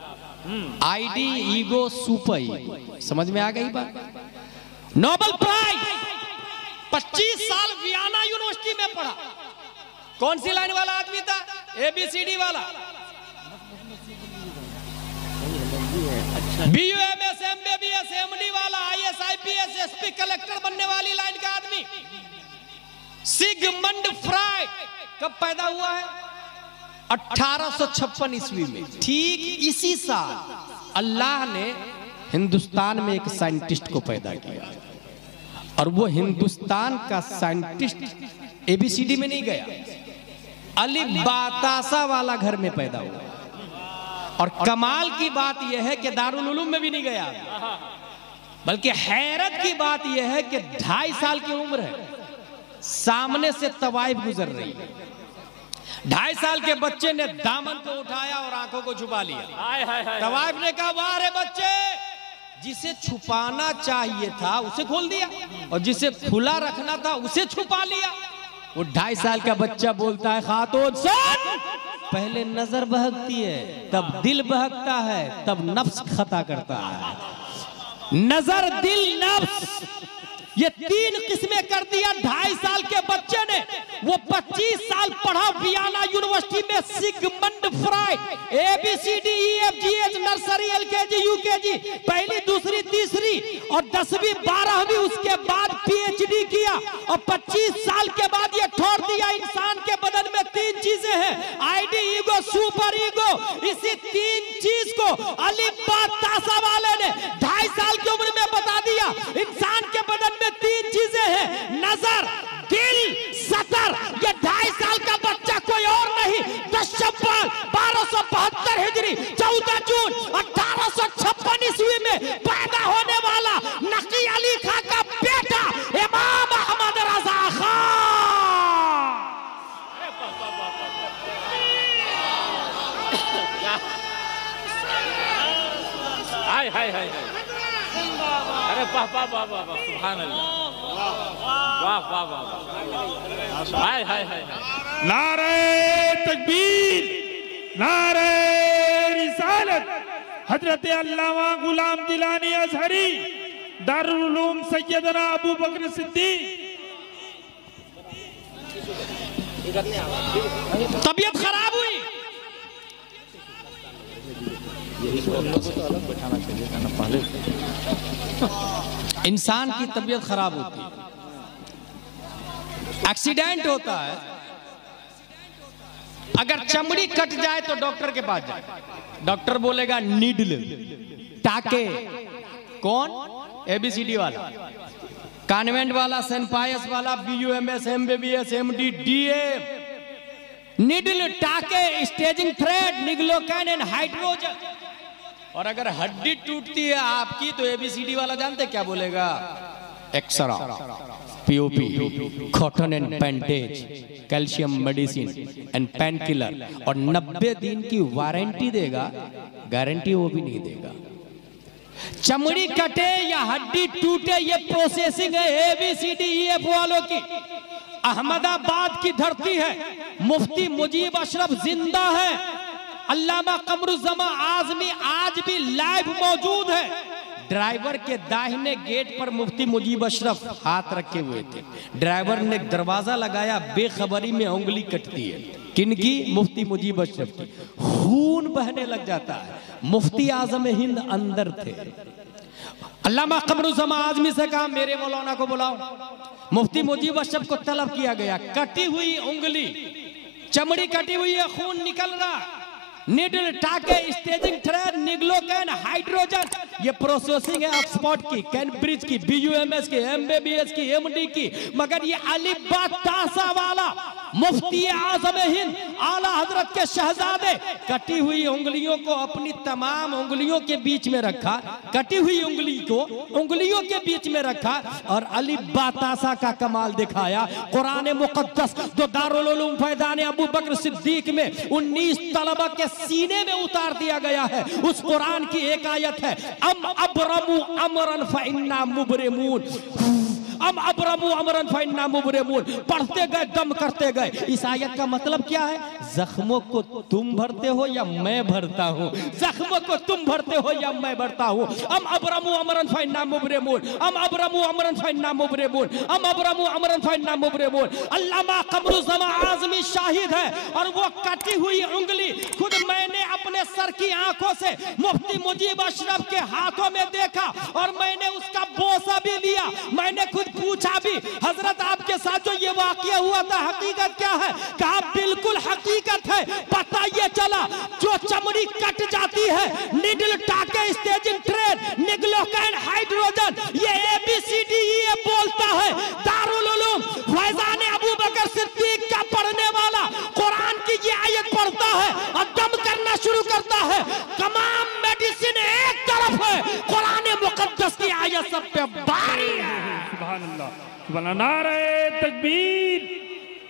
ID, ego, super ego. समझ में आ गई बात? नोबेल प्राइज 25 साल वियना यूनिवर्सिटी में पढ़ा। कौन सी लाइन वाला आदमी था? एबीसीडी वाला। बीयूएमएस, एमबीबीएस, एमडी वाला, आईएएस, आईपीएस, एसपी, कलेक्टर बनने वाली लाइन का आदमी सिगमंड फ्राइड कब पैदा हुआ है? 1856 ईस्वी में। ठीक इसी साल अल्लाह ने हिंदुस्तान में एक साइंटिस्ट को पैदा किया, और वो हिंदुस्तान का साइंटिस्ट एबीसीडी में नहीं गया, अलिफ बा ता सा वाला घर में पैदा हुआ। और कमाल की बात यह है कि दारुल उलूम में भी नहीं गया, बल्कि हैरत की बात यह है कि 2.5 साल की उम्र है, सामने से तवाइफ गुजर रही है। 2.5 साल के बच्चे ने दामन को उठाया और आंखों को छुपा लिया। तवाइफ ने कहा वाह रे बच्चे, जिसे छुपाना चाहिए था उसे खोल दिया, और जिसे खुला रखना था उसे छुपा लिया। वो 2.5 साल का बच्चा बोलता है खातून सुन, पहले नजर बहकती है, तब दिल बहकता है, तब नफ्स खता करता है। नजर, दिल, नफ्स, ये 3 किस्में कर दिया 2.5 साल के बच्चे ने। वो 25 साल पढ़ा वियना यूनिवर्सिटी में Sigmund Freud, ABCDEFGH nursery LKG UKG पहली दूसरी तीसरी और 10वीं 12वीं, उसके बाद PhD किया और 25 साल के बाद ये छोड़ दिया। इंसान के बदन में 3 चीजें हैं, ID, ईगो, सुपर ईगो। इसी 3 चीज को अलिफ बा तासा वाले ने 2.5 साल की उम्र में बता दिया। इंसान के बदन में 3 चीजें हैं, नजर, दिल, सतर। ये 2.5 साल का बच्चा कोई और नहीं, 10 शव्वाल 1272 हिजरी 14 जून 1856 ईस्वी में पैदा होने वाला नकी अली खां का बेटा इमाम अहमद रजा खान। हाय हाय हाय, अरे वाह वाह वाह वाह, सुभान अल्लाह, वाह वाह वाह, हाय हाय हाय। नारे तकबीर, नारे रिसालत। हजरत अल्लामा गुलाम जिलानी अजहरी दारुल उलूम सैयदना अबू बकर सिद्दीक। तबीयत खराब हुई, इंसान की तबीयत खराब होती है, एक्सीडेंट होता है, अगर चमड़ी कट जाए तो डॉक्टर के पास जाए। डॉक्टर बोलेगा नीडल, टाके। कौन? ABCD वाला, कॉन्वेंट वाला, सेंट पायस वाला, BUMS, MBBS, MD, DA। Needle, टाके, स्टेजिंग थ्रेड, निग्लोकैन एंड हाइड्रोजन। और अगर हड्डी टूटती है आपकी तो ABCD वाला जानते क्या बोलेगा? X ray, POP, cotton and bandage, calcium medicine and pain killer, और 90 दिन की वारंटी देगा, गारंटी वो भी नहीं देगा। चमड़ी कटे या हड्डी टूटे, ये प्रोसेसिंग है ABCDEF वालों की। अहमदाबाद की धरती है, मुफ्ती मुजीब अशरफ जिंदा है, अल्लामा कमरुज़्ज़मा आज़मी आज भी लाइव मौजूद है। ड्राइवर के दाहिने गेट पर मुफ्ती मुजीब अशरफ हाथ रखे हुए थे। ड्राइवर ने दरवाजा लगाया, बेखबरी में उंगली कटती है। किनकी? मुफ्ती मुजीब अशरफ की। खून बहने लग जाता है। मुफ्ती आजम हिंद अंदर थे। अल्लामा कमरुज़्ज़मा आज़मी से कहा मेरे मौलाना को बुलाओ। मुफ्ती मुजीब अशरफ को तलब किया गया। कटी हुई उंगली, चमड़ी कटी हुई है, खून निकल रहा। नीडल, टाके, स्टेजिंग थ्रेड, निग्लोकैन, हाइड्रोजन, ये प्रोसेसिंग है ऑक्सफोर्ड की, कैम्ब्रिज की, BUMS की, MBBS की, MD की। मगर ये अलिफ बा तासा वाला मुफ्ती आज़म हिंद आला हजरत के शहजादे कटी हुई उंगलियों को अपनी तमाम उंगलियों के बीच में रखा, कटी हुई उंगली को उंगलियों के बीच में रखा और अलिफ बा तासा का कमाल दिखाया। कुरान मुक़द्दस जो दारुल उलूम फैज़ान अबू बकर सिद्दीक में 19 तलबा के सीने में उतार दिया गया है, उस कुरान की एक आयत है, अम अबरमु अमरन फइन्ना मुबरिमून, अम अबरमु अमरन फइन्ना मुबरिमून। पढ़ते गए, दम करते गए। इस आयत का मतलब क्या है? जख्मों को तुम भरते हो या मैं भरता हूँ? जख्मों को तुम भरते हो या मैं भरता हूँ? अम अबरमु अमरन फइन्ना मुबरिमून, अम अबरमु अमरन फइन्ना मुबरिमून, अम अबरमु अमरन फइन्ना मुबरिमून। अल्लामा कमरुज़्ज़मा आज़मी शाहिद है और वो कटी हुई उंगली खुद मैंने अपने सर की आंखों से मुफ्ती मुजीब अशरफ के हाथों में देखा और मैंने उसका बोसा भी लिया। मैंने खुद पूछा भी, हजरत आपके साथ जो ये वाकया हुआ था हकीकत क्या है? कहा बिल्कुल हकीकत है। पता ये चला जो चमड़ी कट जाती है, निडल, टाके, स्टेजिंग थ्रेड, निग्लोकैन, हाइड्रोजन, ये ABCDEF बोलता है। दारुल उलूम फैज़ान अबू बकर सिद्दीक का पढ़ने वाला कुरान की ये आयत पढ़ता है और दम करना शुरू करता है। तमाम मेडिसिन एक तरफ है, कुरान मुक़द्दस की आयत सब पे भारी है। सुभान अल्लाह, सुभान अल्लाह। नारे तकबीर,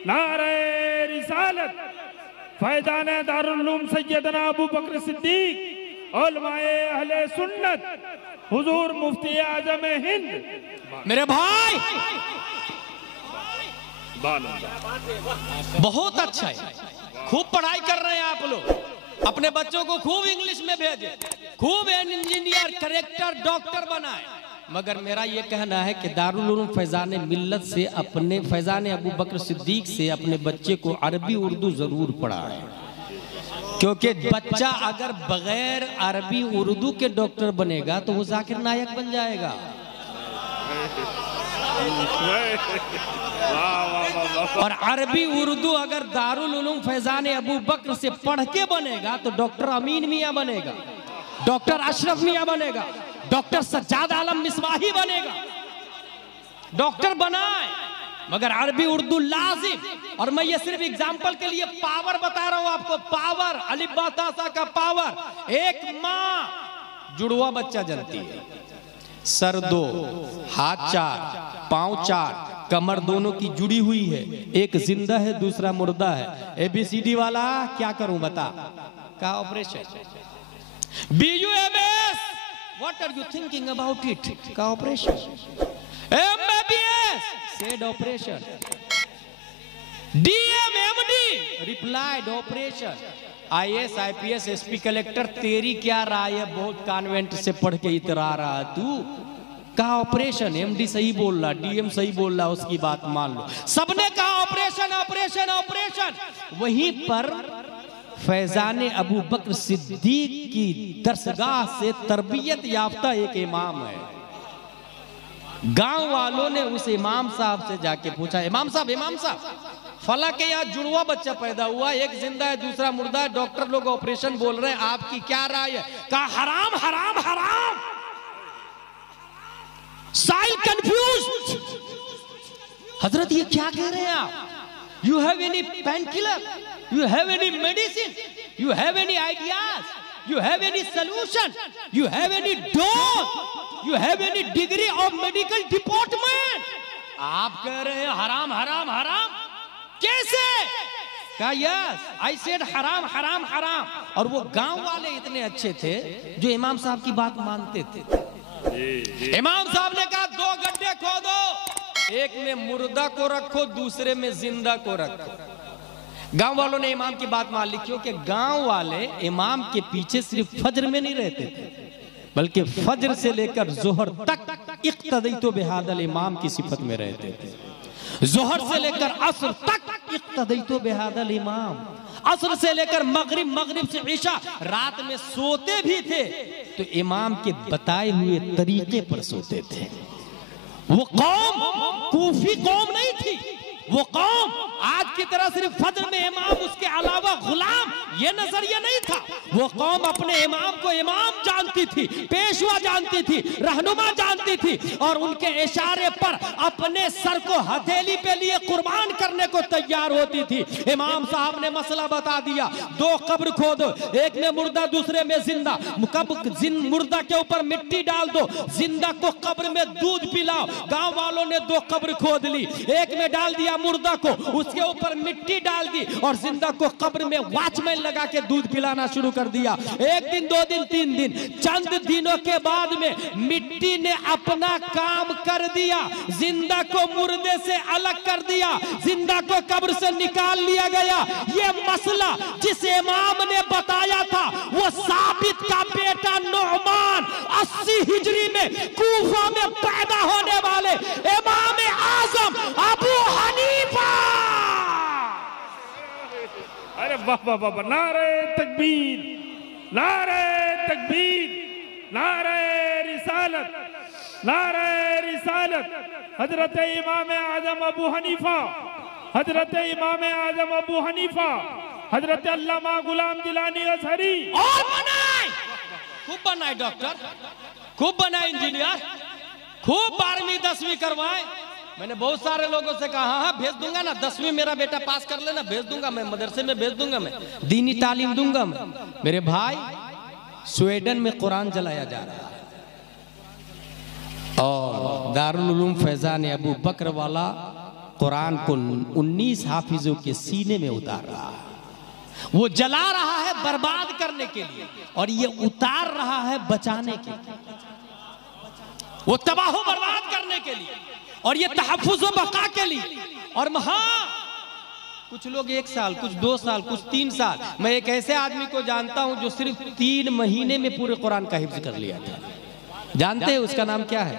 नारे रिसालत। फैज़ान दारुल उलूम सैयदना अबू बकर सिद्दीक, उलमाए अहले सुन्नत, हुजूर मुफ्ती आज़म हिंद। मेरे भाई बहुत अच्छा है, खूब पढ़ाई कर रहे हैं आप लोग। अपने बच्चों को खूब इंग्लिश में भेजे, खूब इंजीनियर, कलेक्टर, डॉक्टर बनाए। मगर मेरा ये कहना है कि दारुल उलूम फैजान मिल्लत से, अपने फैजान अबू बकर सिद्दीक से अपने बच्चे को अरबी उर्दू जरूर पढ़ाएं, क्योंकि बच्चा अगर बगैर अरबी उर्दू के डॉक्टर बनेगा तो वो जाकिर नायक बन जाएगा। और अरबी उर्दू अगर दारुल उलूम फैजान अबू बकर से पढ़ के बनेगा तो डॉक्टर अमीन मियां बनेगा, डॉक्टर अशरफ मियां बनेगा, डॉक्टर सज्जाद आलम मिसबाही बनेगा। डॉक्टर बनाए, मगर अरबी उर्दू लाजिम। और मैं ये सिर्फ एग्जाम्पल के लिए पावर बता रहा हूं आपको, पावर, अलिफ बा ता सा का पावर। एक माँ जुड़वा बच्चा जनती है, सर 2, हाथ 4, पांव 4, कमर दोनों की जुड़ी हुई है, एक जिंदा है दूसरा मुर्दा है। ABCD वाला क्या करूं बता, का operation. BUMS, what are you thinking about it, का operation. MBBS, said operation. DMMD, replied operation. IAS, IPS, SP, collector, तेरी क्या राय है, बहुत कॉन्वेंट से पढ़ के इतरा रहा है तू, कहा ऑपरेशन। MD सही बोल रहा, DM सही बोल रहा, उसकी बात मान लो। सबने कहा ऑपरेशन ऑपरेशन ऑपरेशन। वहीं पर फैजान अबू बकर सिद्दीक की दरसगाह से तरबियत याफ्ता एक इमाम है। गांव वालों ने उस इमाम साहब से जाके पूछा, इमाम साहब फला के यहाँ जुड़वा बच्चा पैदा हुआ, एक जिंदा है दूसरा मुर्दा है, डॉक्टर लोग ऑपरेशन बोल रहे हैं, आपकी क्या राय है। कहा हराम हराम हराम। साइल कंफ्यूज, हजरत ये क्या कह रहे हैं आप। You have any pain killer, you have any medicine, you have any ideas, you have any solution, you have any dose, you have any degree of medical department. आप कह रहे हैं हराम हराम हराम, कैसे। कहा यस, आई सेड हराम हराम हराम। और वो गांव वाले इतने अच्छे थे जो इमाम साहब की बात मानते थे। इमाम साहब ने कहा 2 गड्ढे खोदो, एक में मुर्दा को रखो, दूसरे में जिंदा को रखो। गांव वालों ने इमाम की बात मान ली, क्योंकि गांव वाले इमाम के पीछे सिर्फ फज्र में नहीं रहते थे, बल्कि फज्र से लेकर जोहर तक इक्तदईतो बिहादल इमाम की सिफत में रहते थे। जोहर से लेकर असर तक इक्तदईतो बिहादल इमाम, असर से लेकर मगरिब, मगरिब से इशा, रात में सोते भी थे तो इमाम के बताए हुए तरीके पर सोते थे। वो कौम कूफी कौम नहीं थी, वो कौम आज की तरह सिर्फ फज्र में इमाम, उसके अलावा गुलाम, ये नजरिया नहीं था। वो कौम अपने इमाम को इमाम जानती थी, पेशवा जानती थी, रहनुमा जानती थी, और उनके इशारे पर अपने सर को हथेली पे लिए कुर्बान करने को तैयार होती थी। इमाम साहब ने मसला बता दिया, 2 कब्र खोदो, एक में मुर्दा दूसरे में जिंदा। मुर्दा के ऊपर मिट्टी डाल दो, जिंदा को कब्र में दूध पिलाओ। गांव वालों ने 2 कब्र खोद ली, एक में डाल दिया मुर्दा को, उसके ऊपर मिट्टी डाल दी, और जिंदा को कब्र में वॉचमैन लगा के दूध पिलाना शुरू कर दिया। 1 दिन 2 दिन 3 दिन, चंद दिनों के बाद में मिट्टी ने अपना काम कर दिया, जिंदा को मुर्दे से अलग कर दिया, जिंदा को कब्र से निकाल लिया गया। ये मसला जिस इमाम ने बताया था वो साबित का बेटा नुअमान 80 हिजरी में कूफा में पैदा होने वाले इमाम आजम अबू हनीफा। अरे वाह वाह वाह, नारे तकबीर, नारे तकबीर, नारे रिसालत, नारे रिसालत। हजरत इमाम आजम अबू हनीफा, हजरत इमाम आजम अबू हनीफा, हजरत अल्लामा गुलाम जिलानी अजहरी। और बनाए, खूब बनाए डॉक्टर, खूब बनाए इंजीनियर, खूब 12वीं 10वीं करवाए। मैंने बहुत सारे लोगों से कहा हाँ भेज दूंगा ना, 10वीं मेरा बेटा पास कर लेना, भेज दूंगा मैं, मदरसे में भेज दूंगा मैं, दीनी तालीम दूंगा मैं। मेरे भाई, स्वीडन में कुरान जलाया जा रहा है, और दारुल उलूम फैजान अबू बकर वाला कुरान को 19 हाफिजों के सीने में उतार रहा है। वो जला रहा है बर्बाद करने के लिए, और ये उतार रहा है बचाने के लिए। वो तबाह बर्बाद करने के लिए, और ये तहफ्फुज़ व बका के लिए। और कुछ लोग 1 साल, कुछ 2 साल, कुछ 3 साल। मैं एक ऐसे आदमी को जानता हूं जो सिर्फ 3 महीने में पूरे कुरान का हिफ्ज कर लिया था। जानते हैं उसका नाम क्या है?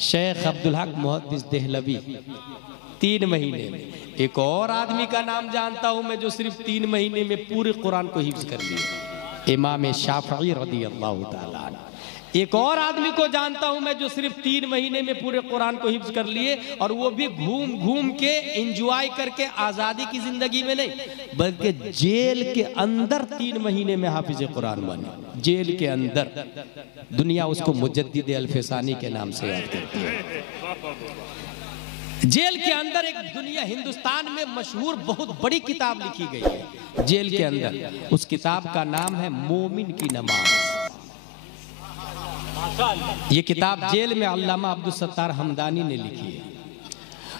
शेख अब्दुल हक मुहद्दिस देहलवी। 3 महीने में। एक और आदमी का नाम जानता हूं मैं जो सिर्फ 3 महीने में पूरे कुरान को हिफ्ज कर लिया, इमाम शाफई रज़ी अल्लाह ताला अन्हु। एक और आदमी को जानता हूं मैं जो सिर्फ 3 महीने में पूरे कुरान को हिफ्ज कर लिए, और वो भी घूम घूम के एंजॉय करके, आज़ादी की जिंदगी में नहीं बल्कि जेल के अंदर 3 महीने में हाफिज कुरान बने। जेल के अंदर दुनिया उसको मुजद्दिद अल-फसानी के नाम से याद करती है। जेल के अंदर एक दुनिया, हिंदुस्तान में मशहूर बहुत बड़ी किताब लिखी गई है जेल के अंदर। उस किताब का नाम है मोमिन की नमाज। ये किताब जेल में अल्लामा अब्दुल सत्तार हमदानी ने लिखी है।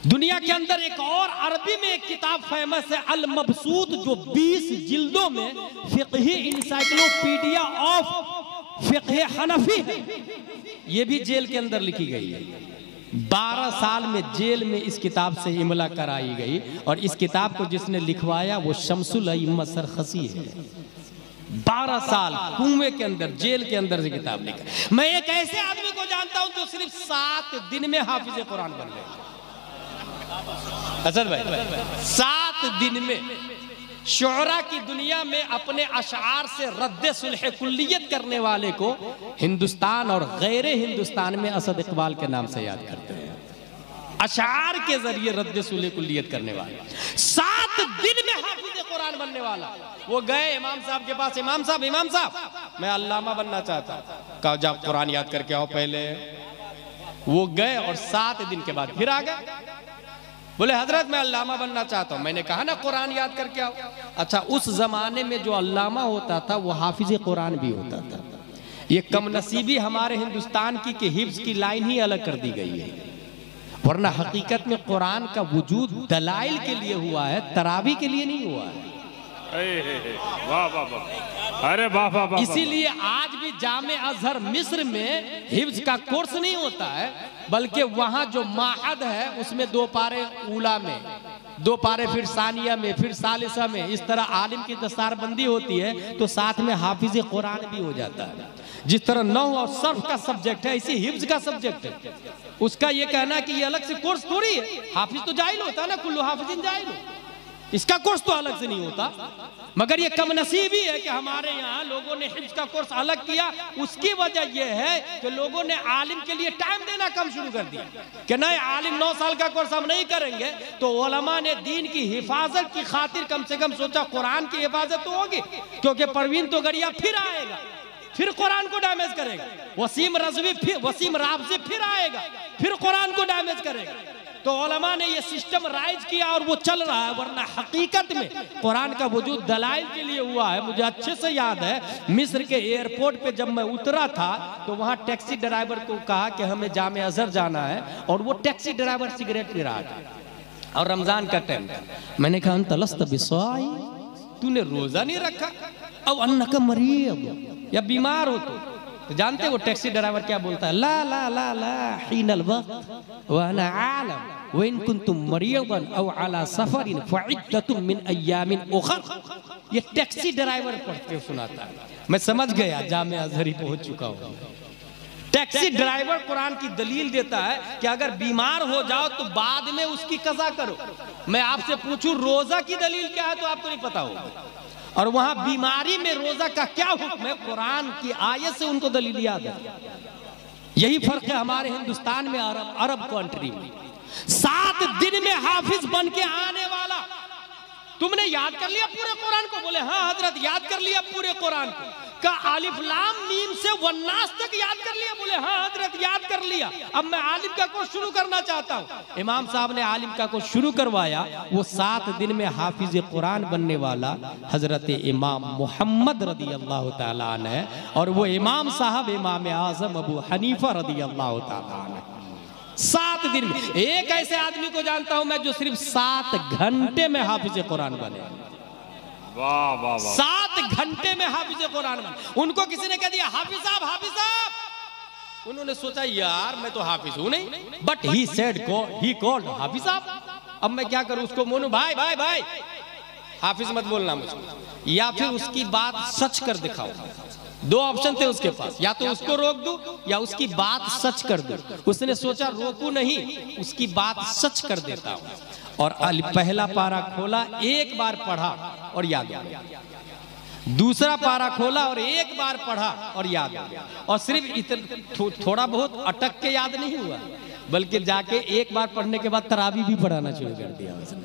दुनिया के अंदर एक और अरबी में एक किताब फेमस है अल मबसूत, जो 20 जिल्दों में फिक़ही इंसाइक्लोपीडिया ऑफ फिक़ह हनफी है। ये भी जेल के अंदर लिखी गई है। 12 साल में जेल में इस किताब से इमला कराई गई, और इस किताब को जिसने लिखवाया वो शमसुल अइम्मा सरखसी है। 12 साल कुएं के अंदर, जेल के अंदर से किताब लिखा। मैं एक ऐसे आदमी को जानता हूं जो सिर्फ 7 दिन में हाफिज कुरान बन गए। असद भाई 7 दिन में शुअरा की दुनिया में अपने अशआर से रद्द सुलह कुल्लियत करने वाले को हिंदुस्तान और गैर हिंदुस्तान में असद इकबाल के नाम से याद करते हैं। अशआर के जरिए रद्द सुलह कुल्लियत करने वाले 7 दिन में हाफिज कुरान बनने वाला। वो गए इमाम साहब के पास, इमाम साहब मैं अल्लामा बनना चाहता। कहा जब कुरान याद करके आओ पहले। वो गए और 7 दिन के बाद फिर आ गए। बोले हजरत मैं अल्लामा बनना चाहता हूँ। मैंने कहा ना कुरान याद करके आओ। अच्छा, उस जमाने में जो अल्लामा होता था वो हाफिज कुरान भी होता था। ये कमनसीबी हमारे हिंदुस्तान की कि हिफ्ज की लाइन ही अलग कर दी गई है, वरना हकीकत में कुरान का वजूद दलाइल के लिए हुआ है, तरावी के लिए नहीं हुआ है। वाह वाह वाह, अरे वाह वाह वाह। इसीलिए आज भी जामे अजहर मिस्र में हिफ्ज का कोर्स नहीं होता है, बल्कि वहां जो माहद है उसमें 2 पारे ऊला में, 2 पारे फिर सानिया में, फिर सालिसा में, इस तरह आलिम की दस्तारबंदी होती है, तो साथ में हाफिज कुरान भी हो जाता है। जिस तरह नहव और सर्फ का सब्जेक्ट है, इसी हिफ्ज का सब्जेक्ट है। उसका ये कहना कि ये अलग से कोर्स थोड़ी है। हाफिज तो जाहिल होता है ना, कुल्लू हाफिजिन जाहिल, इसका कोर्स तो अलग से नहीं होता। मगर ये कमनसीबी है कि हमारे यहाँ लोगों ने हिफ्ज का कोर्स अलग किया। उसकी वजह यह है कि लोगों ने आलिम के लिए टाइम देना कम शुरू कर दिया कि नहीं, आलिम 9 साल का कोर्स हम नहीं करेंगे। तो उलमा ने दीन की हिफाजत की खातिर कम से कम सोचा कुरान की हिफाजत तो होगी, क्योंकि परवीन तो गरिया फिर आएगा, फिर कुरान को डैमेज करेगा। वसीम रज़वी फिर, वसीम राबज़ी फिर आएगा, फिर कुरान को डैमेज करेगा। तो उलमा ने ये सिस्टम राइज किया और वो चल रहा है। वरना हकीकत में कुरान का वजूद दलाइल के लिए हुआ है। मुझे अच्छे से याद है, मिस्र के एयरपोर्ट पे जब मैं उतरा था तो वहाँ टैक्सी ड्राइवर को कहा कि हमें जामे अजहर जाना है, और वो टैक्सी ड्राइवर सिगरेट पी रहा था और रमजान का टाइम था। मैंने कहा तलस्त बिस्वाई, तूने रोजा नहीं रखा, अब अन्नका मरीज़ या बीमार हो तो जानते वो टैक्सी ड्राइवर क्या बोलता है? ला ला ला ला हीनल वक्त व अना आलम व इन कुंतुम मरीज़न औ अला सफरिन फइद्दतुम मिन अय्यामिन उखर। ये टैक्सी ड्राइवर पढ़ के सुनाता है। मैं समझ गया जामे अजहर ही पहुंच चुका हूं। टैक्सी ड्राइवर कुरान की दलील देता है कि अगर बीमार हो जाओ तो बाद में उसकी कज़ा करो। मैं आपसे पूछूं रोजा की दलील क्या है तो आपको नहीं पता होगा, और वहां बीमारी में रोजा का क्या हुक्म है, कुरान की आयत से उनको दलील याद है। यही फर्क है हमारे हिंदुस्तान में अरब कंट्री में। 7 दिन में हाफिज बन के आने वाला। तुमने याद कर लिया पूरे कुरान को? बोले हाँ हजरत याद कर लिया पूरे कुरान को। का अलिफ लाम मीम से वन्नास तक याद कर लिया? बोले हाँ हजरत याद कर लिया। अब मैं आलिम का कोर्स शुरू करना चाहता हूँ। इमाम साहब ने आलिम का कोर्स शुरू करवाया। वो 7 दिन में हाफिज कुरान बनने वाला हजरत इमाम मोहम्मद रदी अल्लाह ताला अन्हु है, और वो इमाम साहब इमाम आजम अबू हनीफा रदी अल्लाह ताला अन्हु। 7 दिन में। एक ऐसे आदमी को जानता हूं मैं जो सिर्फ 7 घंटे में हाफिज कुरान बने। वाह वाह वाह। 7 घंटे में हाफिज कुरान बने। उनको किसी ने कह दिया हाफिज साहब उन्होंने सोचा यार मैं तो हाफिज हूं नहीं, but he said he called हाफिज साहब। अब मैं क्या करूं उसको मोनू भाई भाई भाई हाफिज मत बोलना मुझको, या फिर उसकी बात सच कर दिखाओ। दो ऑप्शन थे उसके पास, या तो उसको रोक दूं या उसकी बात सच कर दूं। उसने सोचा रोकू नहीं, उसकी बात सच कर देता हूं। और पहला पारा खोला, एक बार पढ़ा और याद आ गया। दूसरा पारा खोला और एक बार पढ़ा और याद आ गया। और सिर्फ थोड़ा बहुत अटक के याद नहीं हुआ, बल्कि जाके एक बार पढ़ने के बाद तरावी भी पढ़ाना शुरू कर दिया उसने।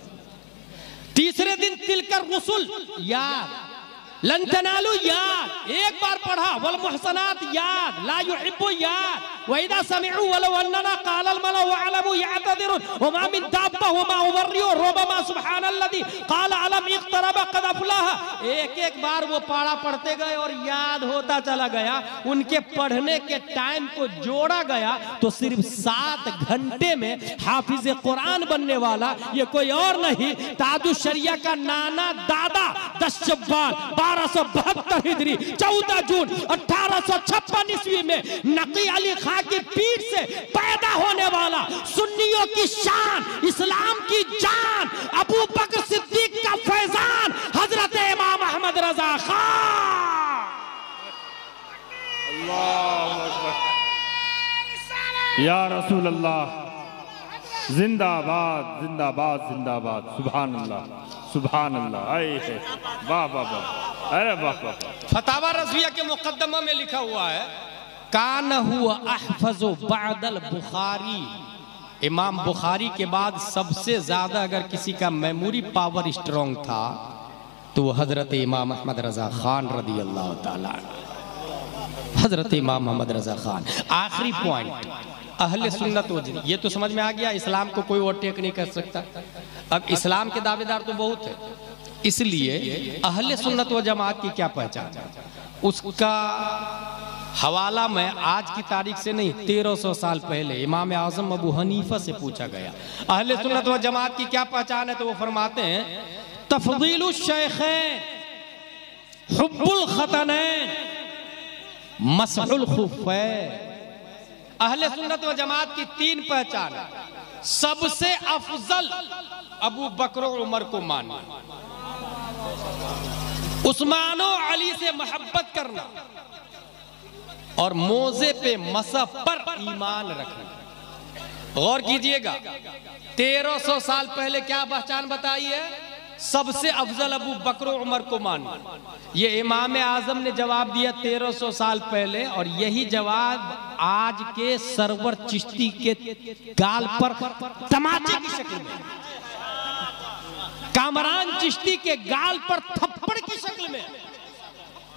तीसरे दिन तिलकर रसूल याद, लन तनालू याद, एक बार पढ़ा, वल मुहसनात याद, ला युहिब्बु याद, व इदा समिअू वलौ अन्ना क़ाल अल मलअ व अलमू यअतदिरुन व मा मिन दाब्बा व मा उबर्रियु रुबमा सुब्हानल्लज़ी क़ाल अलम इक़तरब क़द अफ़लह। एक एक बार वो पारा पढ़ते गए और याद होता चला गया। उनके पढ़ने के टाइम को जोड़ा गया तो सिर्फ 7 घंटे में हाफिज कुरान बनने वाला ये कोई और नहीं, ताजुश शरिया का नाना दादा 10 शव्वाल 1272 हिजरी 14 जून 1856 ईस्वी में नकी अली खां की पीठ से पैदा होने वाला, सुन्नियों की शान, इस्लाम की जान, अबू बकर सिद्दीक का फैजान, हजरत इमाम अहमद रजा खान। अल्लाहु अकबर, या रसूल अल्लाह, जिंदाबाद जिंदाबाद जिंदाबाद, सुभान अल्लाह सुभान अल्लाह। आए वाह वाह वाह, अरे वाह वाह। फतावा रज़विया के मुकद्दमा में लिखा हुआ है, कान हुआ अहफज़ु बअदल बुखारी, इमाम बुखारी के बाद सबसे ज्यादा अगर किसी का मेमोरी पावर स्ट्रॉन्ग था तो वो हजरत इमाम अहमद रजा खान रदी अल्लाह ताला। हजरत इमाम अहमद रजा खान। आखिरी पॉइंट, अहले सुन्नत व जमात, ये तो समझ में आ गया इस्लाम को कोई ओवरटेक नहीं कर सकता। अब इस्लाम के दावेदार तो बहुत है, इसलिए अहले सुन्नत व जमात की क्या पहचान, उसका हवाला मैं आज की तारीख से नहीं 1300 साल पहले इमाम आजम अबू हनीफा से पूछा गया। अहले सुन्नत व जमात की क्या पहचान है, तो वो फरमाते हैं तफदीलुश शैखैन, हुब्बुल खतनैन, मसहुल खुफ़ैन। अहले सुन्नत व जमात की 3 पहचान है। सबसे अफजल अबू बकर उमर को मानना, उस्मानो अली से मोहब्बत करना और मोजे पे मसह पर ईमान रखना। गौर कीजिएगा 1300 साल पहले क्या पहचान बताई है, सबसे अफजल अबू बकर उमर को मानना। ये इमाम आजम ने जवाब दिया 1300 साल पहले, और यही जवाब आज के सरवर चिश्ती के गाल पर तमाचे की शक्ल में, कामरान चिश्ती के गाल पर थप्पड़ की शक्ल में,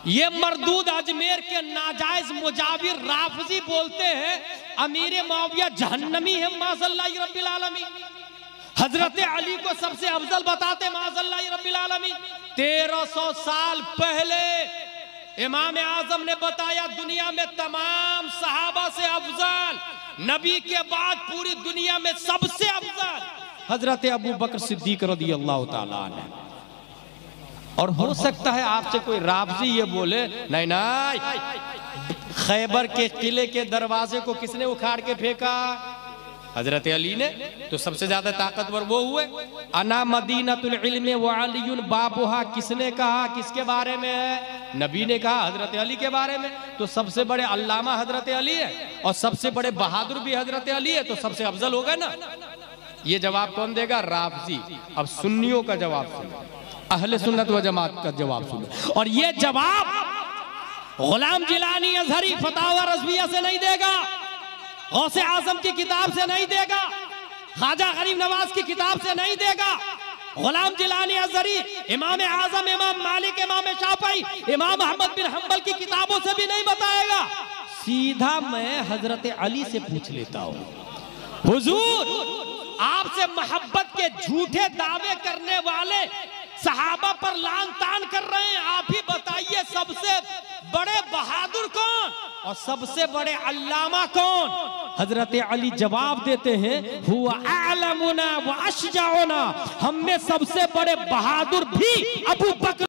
ये मरदूद अजमेर के नाजायज मुजाविर राफजी बोलते हैं अमीर मुआविया जहन्नमी है माज़ल्लाहि रब्बिल आलमीन। हजरत अली को सबसे अफजल बताते माज़ल्लाहि रब्बिल आलमीन। 1300 साल पहले इमाम आजम ने बताया दुनिया में तमाम सहाबा से अफजल, नबी के बाद पूरी दुनिया में सबसे अफजल हजरत अबू बकर सिद्दीक रज़ी अल्लाह ताला अन्हु। और हो सकता है आपसे कोई राफजी ये बोले नहीं नहीं, खैबर के किले के दरवाजे को किसने उखाड़ के फेंका, हजरत अली ने, तो सबसे ज्यादा ताकतवर वो हुए। अना मदीनतुल इल्म व अलीयुन बाबुहा, किसने कहा, किसके बारे में है, नबी ने कहा हजरत अली के बारे में। तो सबसे बड़े अल्लामा हजरत अली है और सबसे बड़े बहादुर भी हजरत अली है, तो सबसे अफजल हो गए ना। ये जवाब कौन देगा, राफजी। अब सुन्नियों का जवाब सुनो, अहले सुन्नत व जमात का जवाब सुनो। और ये जवाब गुलाम जिलानी अजहरी फतावा रज़विया से नहीं देगा, गौसे आजम की किताब से नहीं देगा, ख्वाजा गरीब नवाज की किताब से नहीं देगा, गुलाम जिलानी अजहरी, इमाम आजम, इमाम मालिक, इमाम शाफई, इमाम अहमद बिन हंबल की किताबों से भी नहीं बताएगा। सीधा मैं हजरत अली से पूछ लेता हूँ, हुजूर आपसे मोहब्बत के झूठे दावे करने वाले सहाबा पर लान तान कर रहे हैं, आप ही बताइए सबसे बड़े बहादुर कौन और सबसे बड़े अल्लामा कौन। हजरत अली जवाब देते हैं, हुआ आलमुना व अशजाउना, हम में सबसे बड़े बहादुर भी अबू बकर